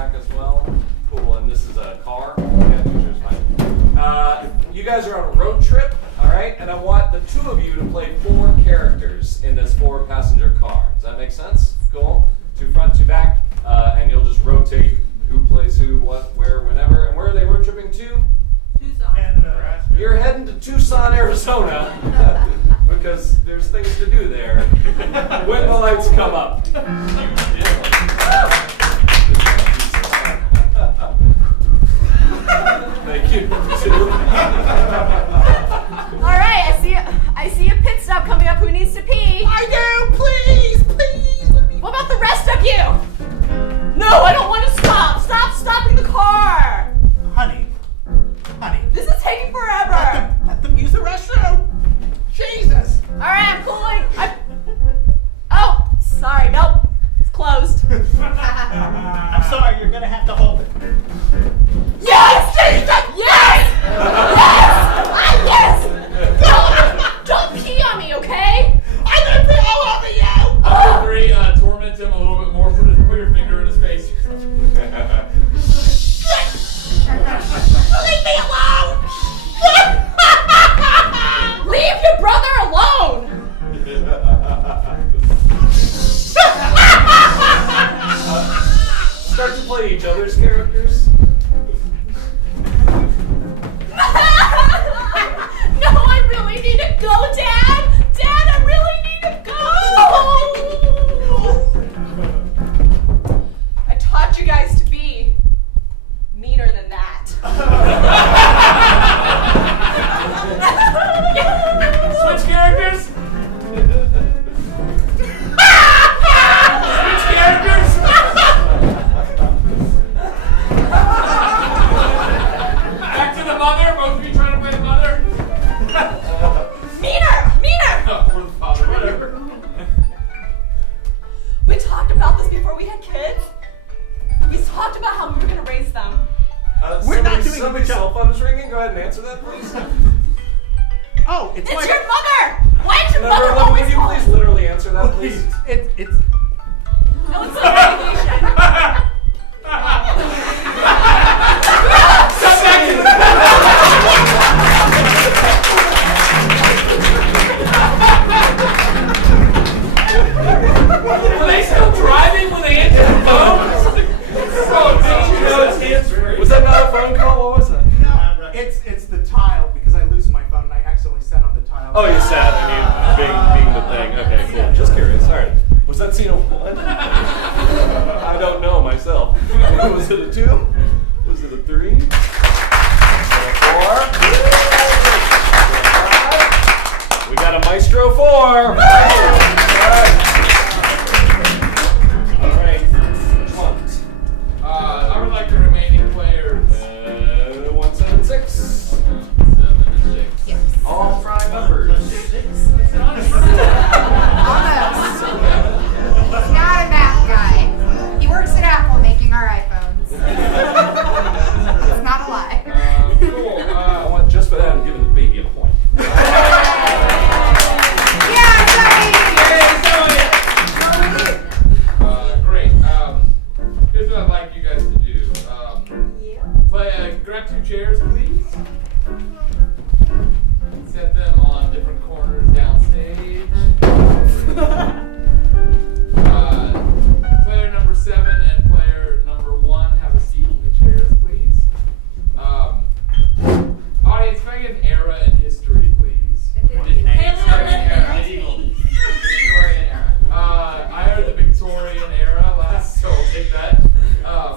back as well. Cool, and this is a car. Yeah, yours fine. You guys are on a road trip, all right? And I want the two of you to play 4 characters in this 4-passenger car. Does that make sense? Cool. 2 front, 2 back, and you'll just rotate who plays who, what, where, whenever. And where are they road tripping to? Tucson. You're heading to Tucson, Arizona, because there's things to do there when the lights come up. Thank you. All right, I see a pit stop coming up. Who needs to pee? I do, please, please. Let me... What about the rest of you? No, I don't want to stop. Stop stopping the car. Honey. This is taking forever. Let them use the restroom. Jesus. All right, I'm cooling. Oh, sorry. Nope. It's closed. I'm sorry, you're gonna have to hold it. Yes! Jesus! Yes! Yes! Yes! Don't pee on me, okay? I'm gonna pee all over you! Number 3, torment him a little bit more. Put your finger in his face. Leave me alone! Leave your brother alone! Start to play each other's characters. No, I really need to go, Dad! Dad, I really need to go! I taught you guys to be meaner than that. Switch characters. Switch characters. Back to the mother. Both of you trying to play the mother. Meaner! No, we're the father. Whatever. We talked about this before we had kids. We talked about how we were going to raise them. We're not doing a somebody's good cell job. phone is ringing. Go ahead and answer that, please. Oh, it's It's like... your mother! Why is your mother Will always you calling? please literally answer that, please? It's... No, it's not regulation. Were they still driving when they answered the phone? Oh, dangerous. Was that not a phone call? What was that? It's the tile, because I lose my phone and I accidentally sat on the tile. Oh, you sat. I mean, being the thing. Okay, cool. Just curious. All right. Was that scene a 1? I don't know myself. Was it a 2? Was it a 3? Was it a 4? We got a Maestro 4. All right. Which ones? I would like the remaining players. 176. 7 and 6. Yes. All prime numbers. Almost. He's not a math guy. He works at Apple making our iPhones. It's not a lie. Cool. I want just for that, I'm giving the baby a point. Great. Here's what I'd like you guys to do. Grab 2 chairs, please. Set them on different corners downstage. Player number 7 and player number 1 have a seat in the chairs, please. Audience, can I get an era in history, please? Victorian era. I heard the Victorian era last, so I'll take that.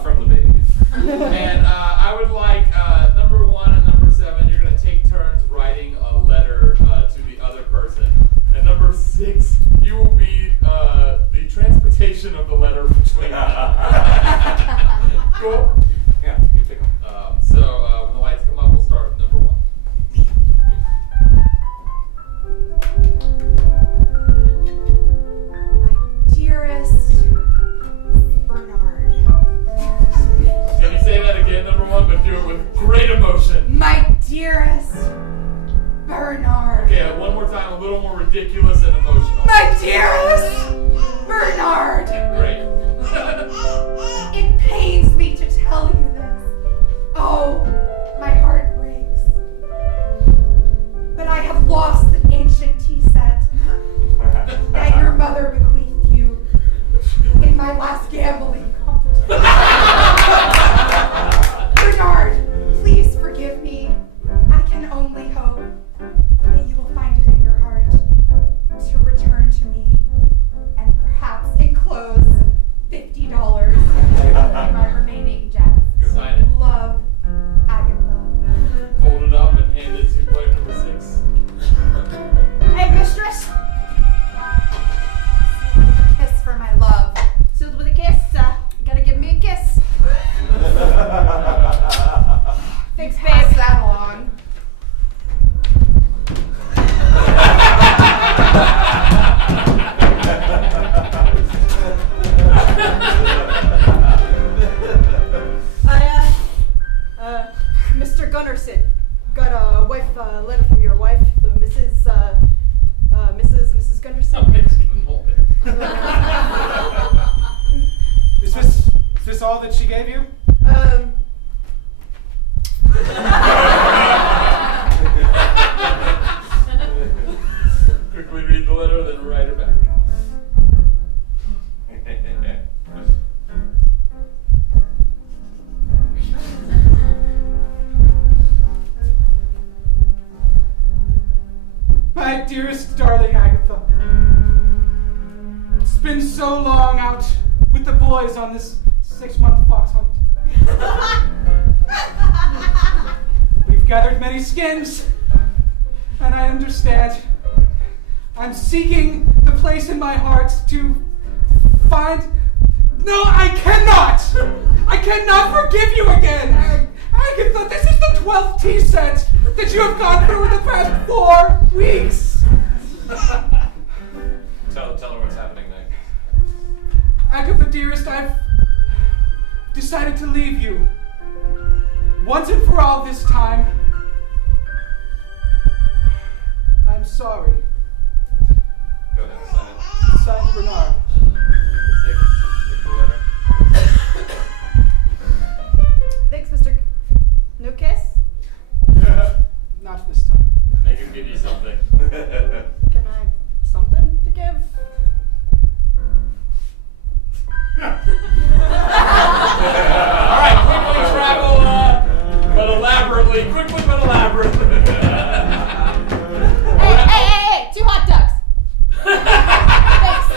From the baby. And I would like number 1 and number 7, you're going to take turns writing a letter to the other person. And number 6, you will be the transportation of the letter between them. Cool? Yeah, you pick them. So when the lights come up, we'll start with number 1. My dearest Bernard. Can you say that again, number 1, but do it with great emotion? My dearest Bernard. Okay, one more time, a little more ridiculous and emotional. My dearest Bernard. Great. It pains me to Gunnarsson, got a letter from your wife, the Mrs. Gunnarsson. Is this all that she gave you? Quickly read the letter, then write it back. My dearest darling Agatha, it's been so long out with the boys on this 6-month fox hunt. We've gathered many skins, and I understand. I'm seeking the place in my heart to find... No, I cannot! I cannot forgive you again! Agatha, this is the 12th tea set that you have gone through in the past 4 weeks! Tell her what's happening next. Agatha, dearest, I've decided to leave you. Once and for all this time. I'm sorry. Go ahead, sign it. Signed, Bernard. Take the letter. Thanks, Mr. Nukas. Not this time. Make him give you something. Can I something to give? Alright, quickly travel, but elaborately. Quickly but elaborately. Hey, 2 hot dogs. Thanks.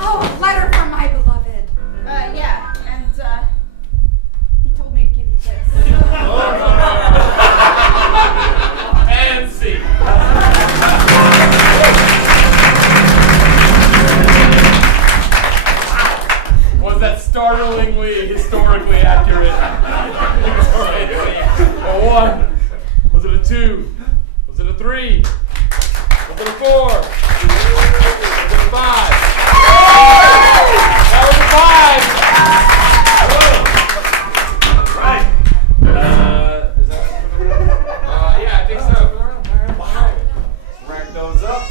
Oh, a letter from my beloved. Yeah, and he told me to give you this. And see. Was that startlingly, historically accurate? A 1? Was it a 2? Was it a 3? Was it a 4? Was it a 5? That was a 5! Right. Is that Yeah, I think so. Alright. Rack those up.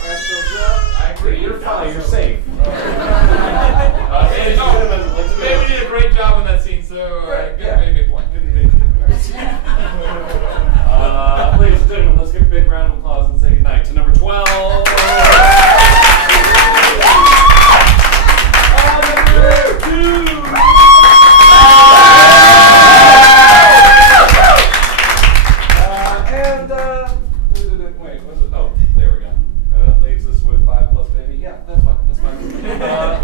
I agree. You're fine. You're safe. Maybe we did a great job on that scene, so maybe a point. Ladies and gentlemen, let's give a big round of applause and say goodnight to number 12. Wait, what's it? Oh, there we go. Leaves us with 5 plus baby. Yeah, that's fine.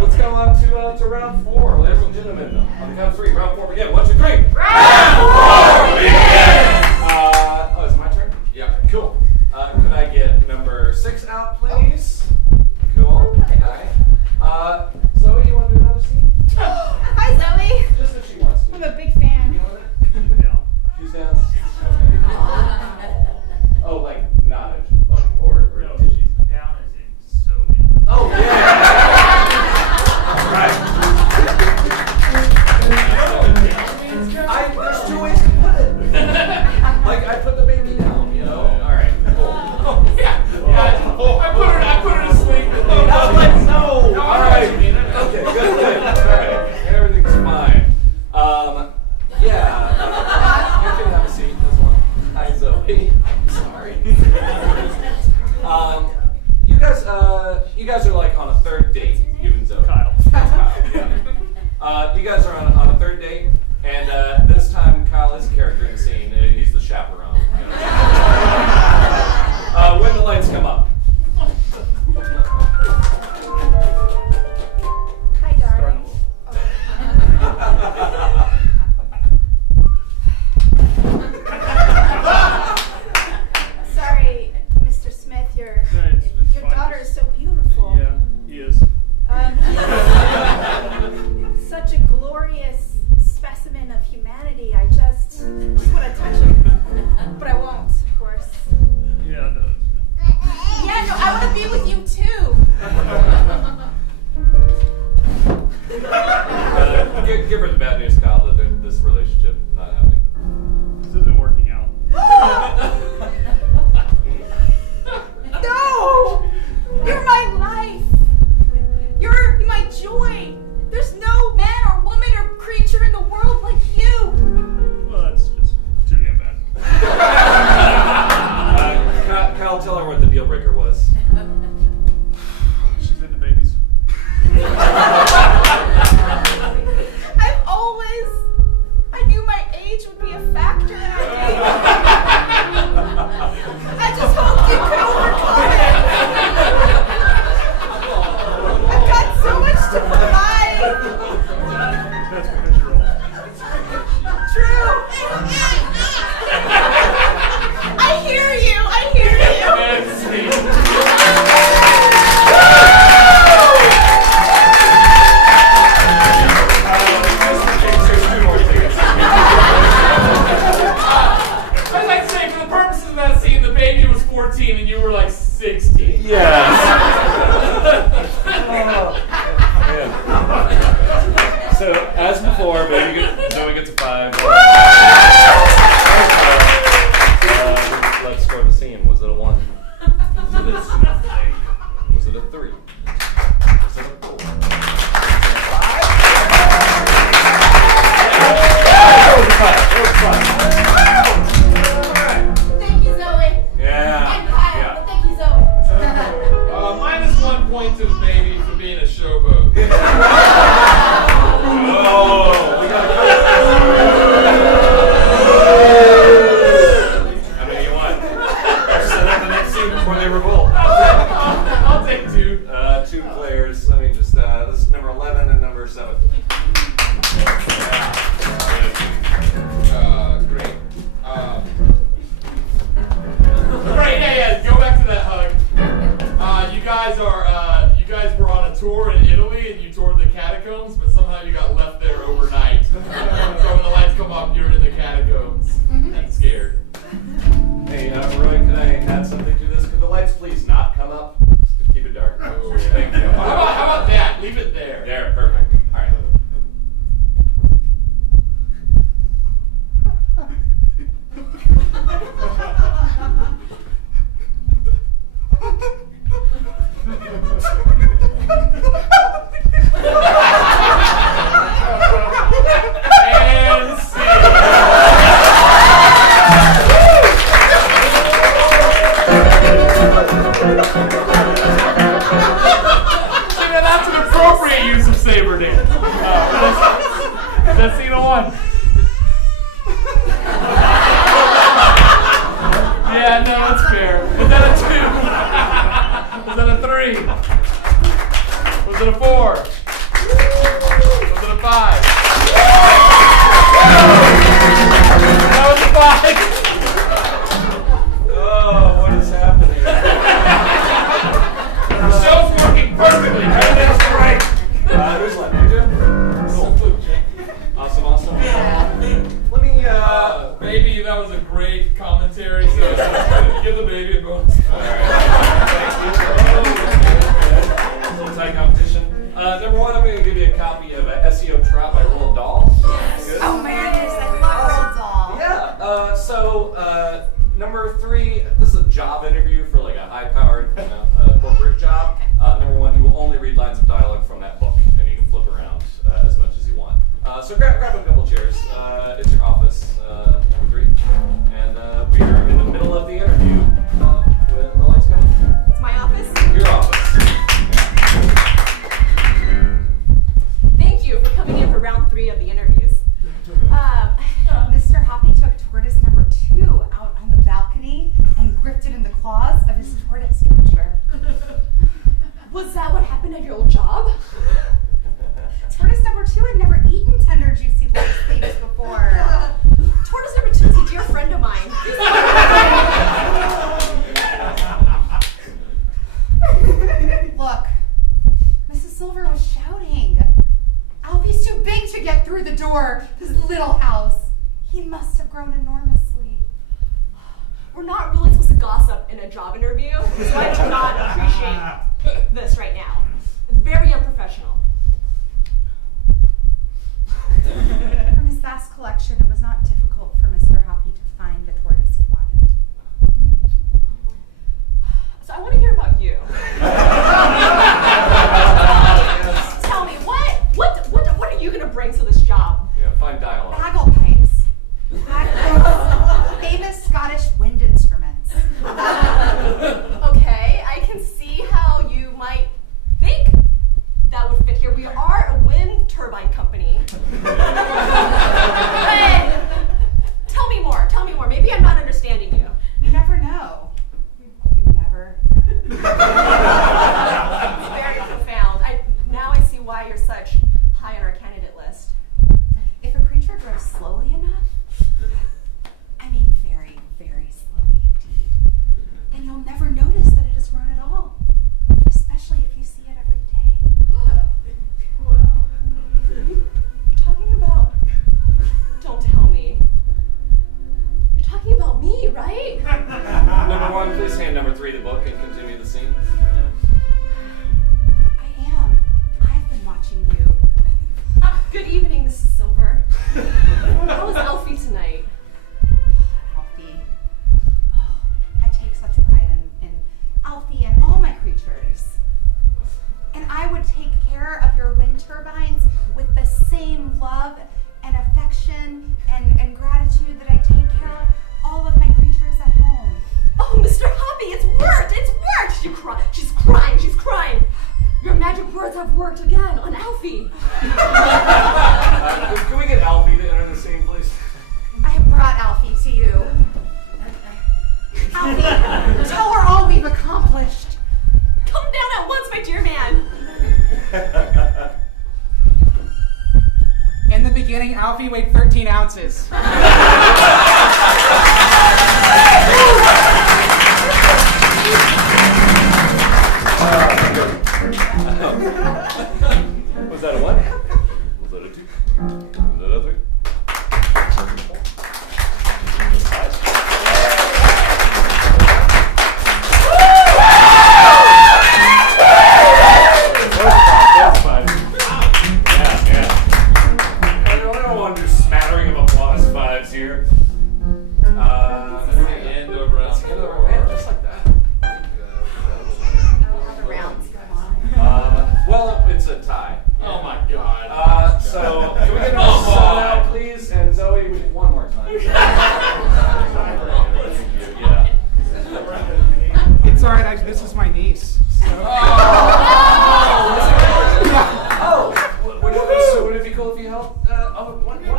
Let's go on to round 4, ladies and gentlemen. On the count of 3, round 4 begin. 1, 2, 3. Round 4 begin. Is it my turn? Yeah. Cool. Could I get number 6 out, please? Cool. Okay. Zoe, you want to do another scene? Hi, Zoe. Just if she wants to. I'm a big fan. You want it? She's down. Okay. Oh, like not or she's Down as in so in. Oh yeah. Right. There's 2 ways to put it. Like I put the baby down, you know. All right. Cool. Oh yeah. I put her to sleep. No. All right. Okay. Good. All right. Everything's fine. Yeah. You can have a seat. This one. Hi, Zoe. Sorry. You guys are like on a 3rd date, you and Zoe. Kyle. Yeah. You guys are on a 3rd date, and this time Kyle is a character in the scene. He's the chaperone. You know. When the lights come up. Hi, darling. Sorry, Mr. Smith, your daughter is so beautiful. Yeah, he is. Such a glorious specimen of humanity. I just want to touch him, but I won't, of course. Yeah, no. Yeah, no, I want to be with you too. Give her the bad news, Kyle, that this relationship not happening. as before, but Zoe gets a 5. Let's score the scene. Was it a 1? Was it a 3? Was it a 4? 5? Thank you, Zoe. Yeah. And Kyle, Yeah. but thank you, Zoe. Minus 1 point to the baby for being a showboat. Oh, we got how many you want? Set up the next scene before they revolt. I'll take 2. 2 players. Let me just, this is number 11 and number 7. Great. Right, yeah, go back to that hug. You guys were on a tour in Italy and you toured the catacombs, but somehow you got left there overnight. So when the lights come up, you're in the catacombs and scared. Hey, Roy, can I add something to this? Could the lights please not come up? Just keep it dark. Oh. Thank you. How about that? Leave it there. There, perfect. All right. And see. That's an appropriate use of saber dance. That's scene 1. Yeah, no, that's fair. Was that a 2? Was that a 3? Was it a 4? Was it a 5? That was a 5. Oh, what is happening? The show's working perfectly. Everything's great. Who's left? You two? Cool. Awesome. Let me, Baby, that was a great commentary. So give the baby a bonus. All right. Tight competition. Number 1, I'm going to give you a copy of SEO Trap by Roald Dahl. Good. Oh man, I love Roald Dahl. Yeah. Number 3, this is a job interview for like a high-powered corporate job. Number 1, you will only read lines of dialogue from that book, and you can flip around as much as you want. So grab a couple chairs. It's your office, number 3, and we are in the middle of the interview when the lights come on. It's my office. Your office. Thank you for coming in for round 3 of the interviews. Mr. Hoppy took tortoise number 2 out on the balcony and gripped it in the claws of his tortoise catcher. Was that what happened at your old job? Tortoise number 2 had never eaten tender, juicy little things before. Tortoise number 2 is a dear friend of mine. Look, Mrs. Silver was shouting. Alfie's too big to get through the door. This little house. He must have grown enormously. We're not really supposed to gossip in a job interview, so I do not appreciate this right now. It's very unprofessional. From his vast collection, it was not difficult for Mr. Hoppy to find the tortoise he wanted. So I want to hear about you. Tell me, what are you going to bring to this job? Yeah, find dialogue. Baglepipes. Famous Scottish wind instruments. Okay, I can see how you might think that would fit here. We are a wind turbine company. Hey, tell me more. Maybe I'm not understanding you. You never know. You never know. Very profound. Now I see why you're such high on our candidate list. If a creature grows slowly enough, I mean very, very slowly indeed, then you'll never notice that it has grown at all, especially if you see it every day. Wow. You're talking about In the beginning, Alfie weighed 13 ounces. Was that a 1? Was that a 2? Was that a 3? That's fine. Yeah. I don't want to do smattering of applause 5s here. End of round 4. Yeah, just like that. Well, it's a tie. Oh my god. So, can we get an applause now, please? And Zoe, one more time. Yeah. It's alright, this is my niece. So. So would it be cool if you helped? One more.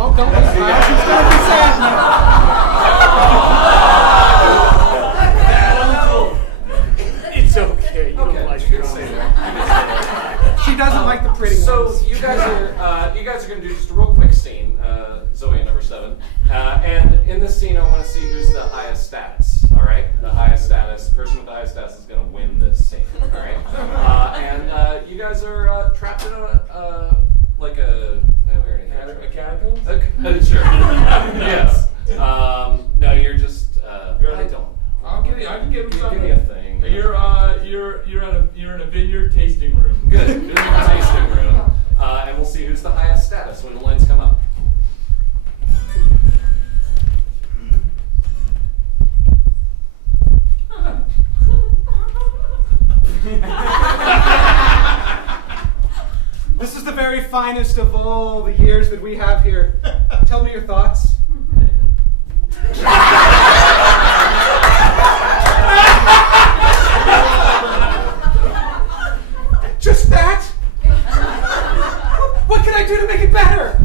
Oh, don't be sad. She's gonna be sad now. It's okay. You don't like you can say that. She doesn't like the pretty So ones. you guys are going to do just a real quick scene, Zoe at number 7, and in this scene I want to see who's the highest status. All right, the highest status person with the highest status is going to win this scene. All right, and you guys are trapped in a catacombs? Sure. Yes. No, you're just. I don't. I can give you something. Give me a thing. You're in a vineyard tasting room. Good. You're in the tasting room, and we'll see who's the highest status when the lights come up. This is the very finest of all the years that we have here. Tell me your thoughts. Just that? What can I do to make it better?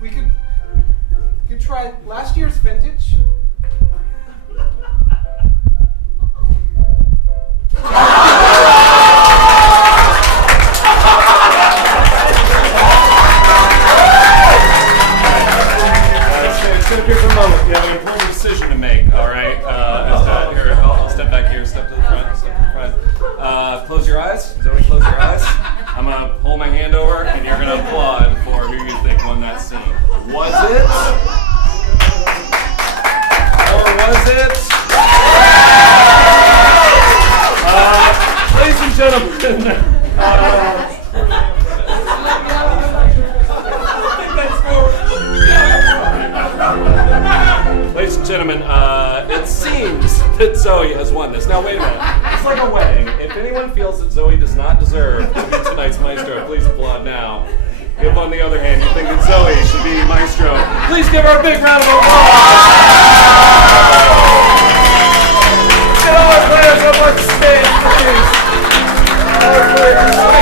We could try last year's vintage. Here's a moment. You have an important decision to make, all right? Here, I'll step back here, step to the front, close your eyes. Zoe, close your eyes. I'm going to hold my hand over, and you're going to applaud for who you think won that scene. Was it? Or was it? Ladies and gentlemen, ladies and gentlemen, it seems that Zoe has won this. Now, wait a minute. It's like a wedding. If anyone feels that Zoe does not deserve to be tonight's maestro, please applaud now. If, on the other hand, you think that Zoe should be maestro, please give her a big round of applause. Get all our players up on stage, please. All our players.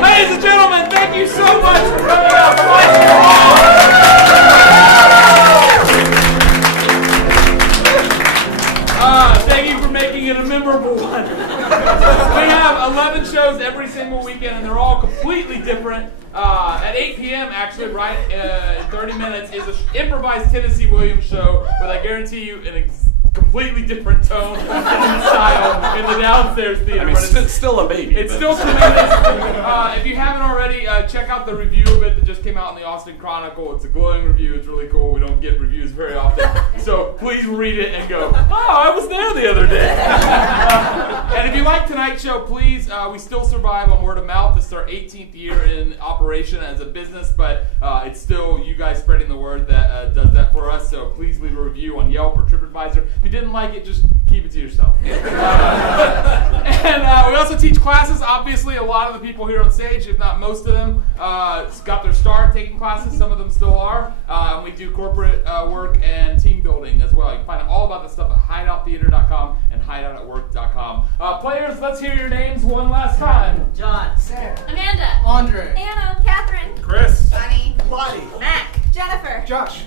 Ladies and gentlemen, thank you so much for coming out to Maestro RAW. Thank you for making it a memorable one. We have 11 shows every single weekend, and they're all completely different. At 8 p.m., actually, right in 30 minutes, is an improvised Tennessee Williams show, but I guarantee you an completely different tone and style in the downstairs theater. I mean, it's still a baby. It's still tremendous. If you haven't already, check out the review of it that just came out in the Austin Chronicle. It's a glowing review. It's really cool. We don't get reviews very often. So please read it and go, oh, I was there the other day. And if you like tonight's show, please, we still survive on word of mouth. This is our 18th year in operation as a business, but it's still you guys spreading the word that does that for us. So please leave a review on Yelp or TripAdvisor. If you didn't like it, just keep it to yourself. And we also teach classes. Obviously, a lot of the people here on stage, if not most of them, got their start taking classes. Some of them still are. We do corporate work and team building as well. You can find out all about this stuff at hideouttheater.com and hideoutatwork.com. Players, let's hear your names one last time. John. Sarah. Amanda. Andre. Anna. Catherine. Chris. Bunny. Lottie. Mac. Jennifer. Josh.